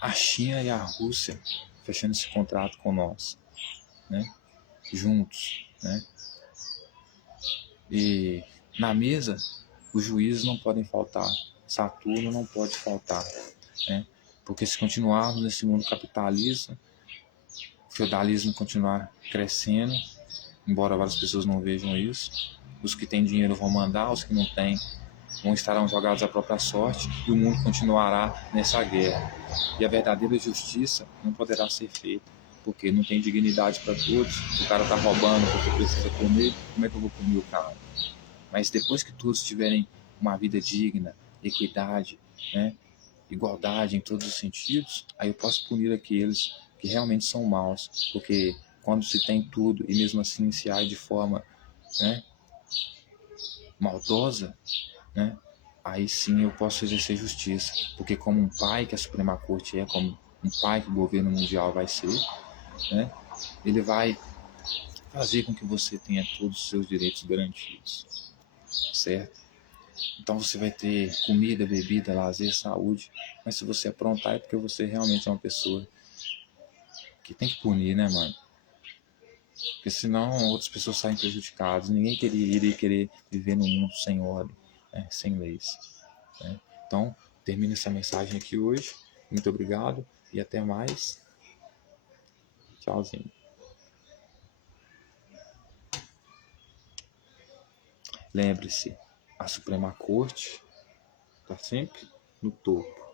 a China e a Rússia fechando esse contrato com nós, né, juntos, né? E na mesa os juízes não podem faltar, Saturno não pode faltar, né? Porque se continuarmos nesse mundo capitalista, o feudalismo continuar crescendo, embora várias pessoas não vejam isso, Os que têm dinheiro vão mandar, os que não têm estarão jogados à própria sorte, e o mundo continuará nessa guerra. E a verdadeira justiça não poderá ser feita, porque não tem dignidade para todos. O cara está roubando porque precisa comer, como é que eu vou punir o cara? Mas depois que todos tiverem uma vida digna, equidade, né, igualdade em todos os sentidos, aí eu posso punir aqueles que realmente são maus, porque quando se tem tudo e mesmo assim se age de forma, né, maldosa, né, aí sim eu posso exercer justiça, porque como um pai que a Suprema Corte é, como um pai que o governo mundial vai ser, né, ele vai fazer com que você tenha todos os seus direitos garantidos, certo? Então você vai ter comida, bebida, lazer, saúde, mas se você aprontar é porque você realmente é uma pessoa que tem que punir, né, mano? Porque senão outras pessoas saem prejudicadas. Ninguém iria querer viver num mundo sem ordem, né, sem leis. Né? Então, termino essa mensagem aqui hoje. Muito obrigado e até mais. Tchauzinho. Lembre-se, a Suprema Corte está sempre no topo.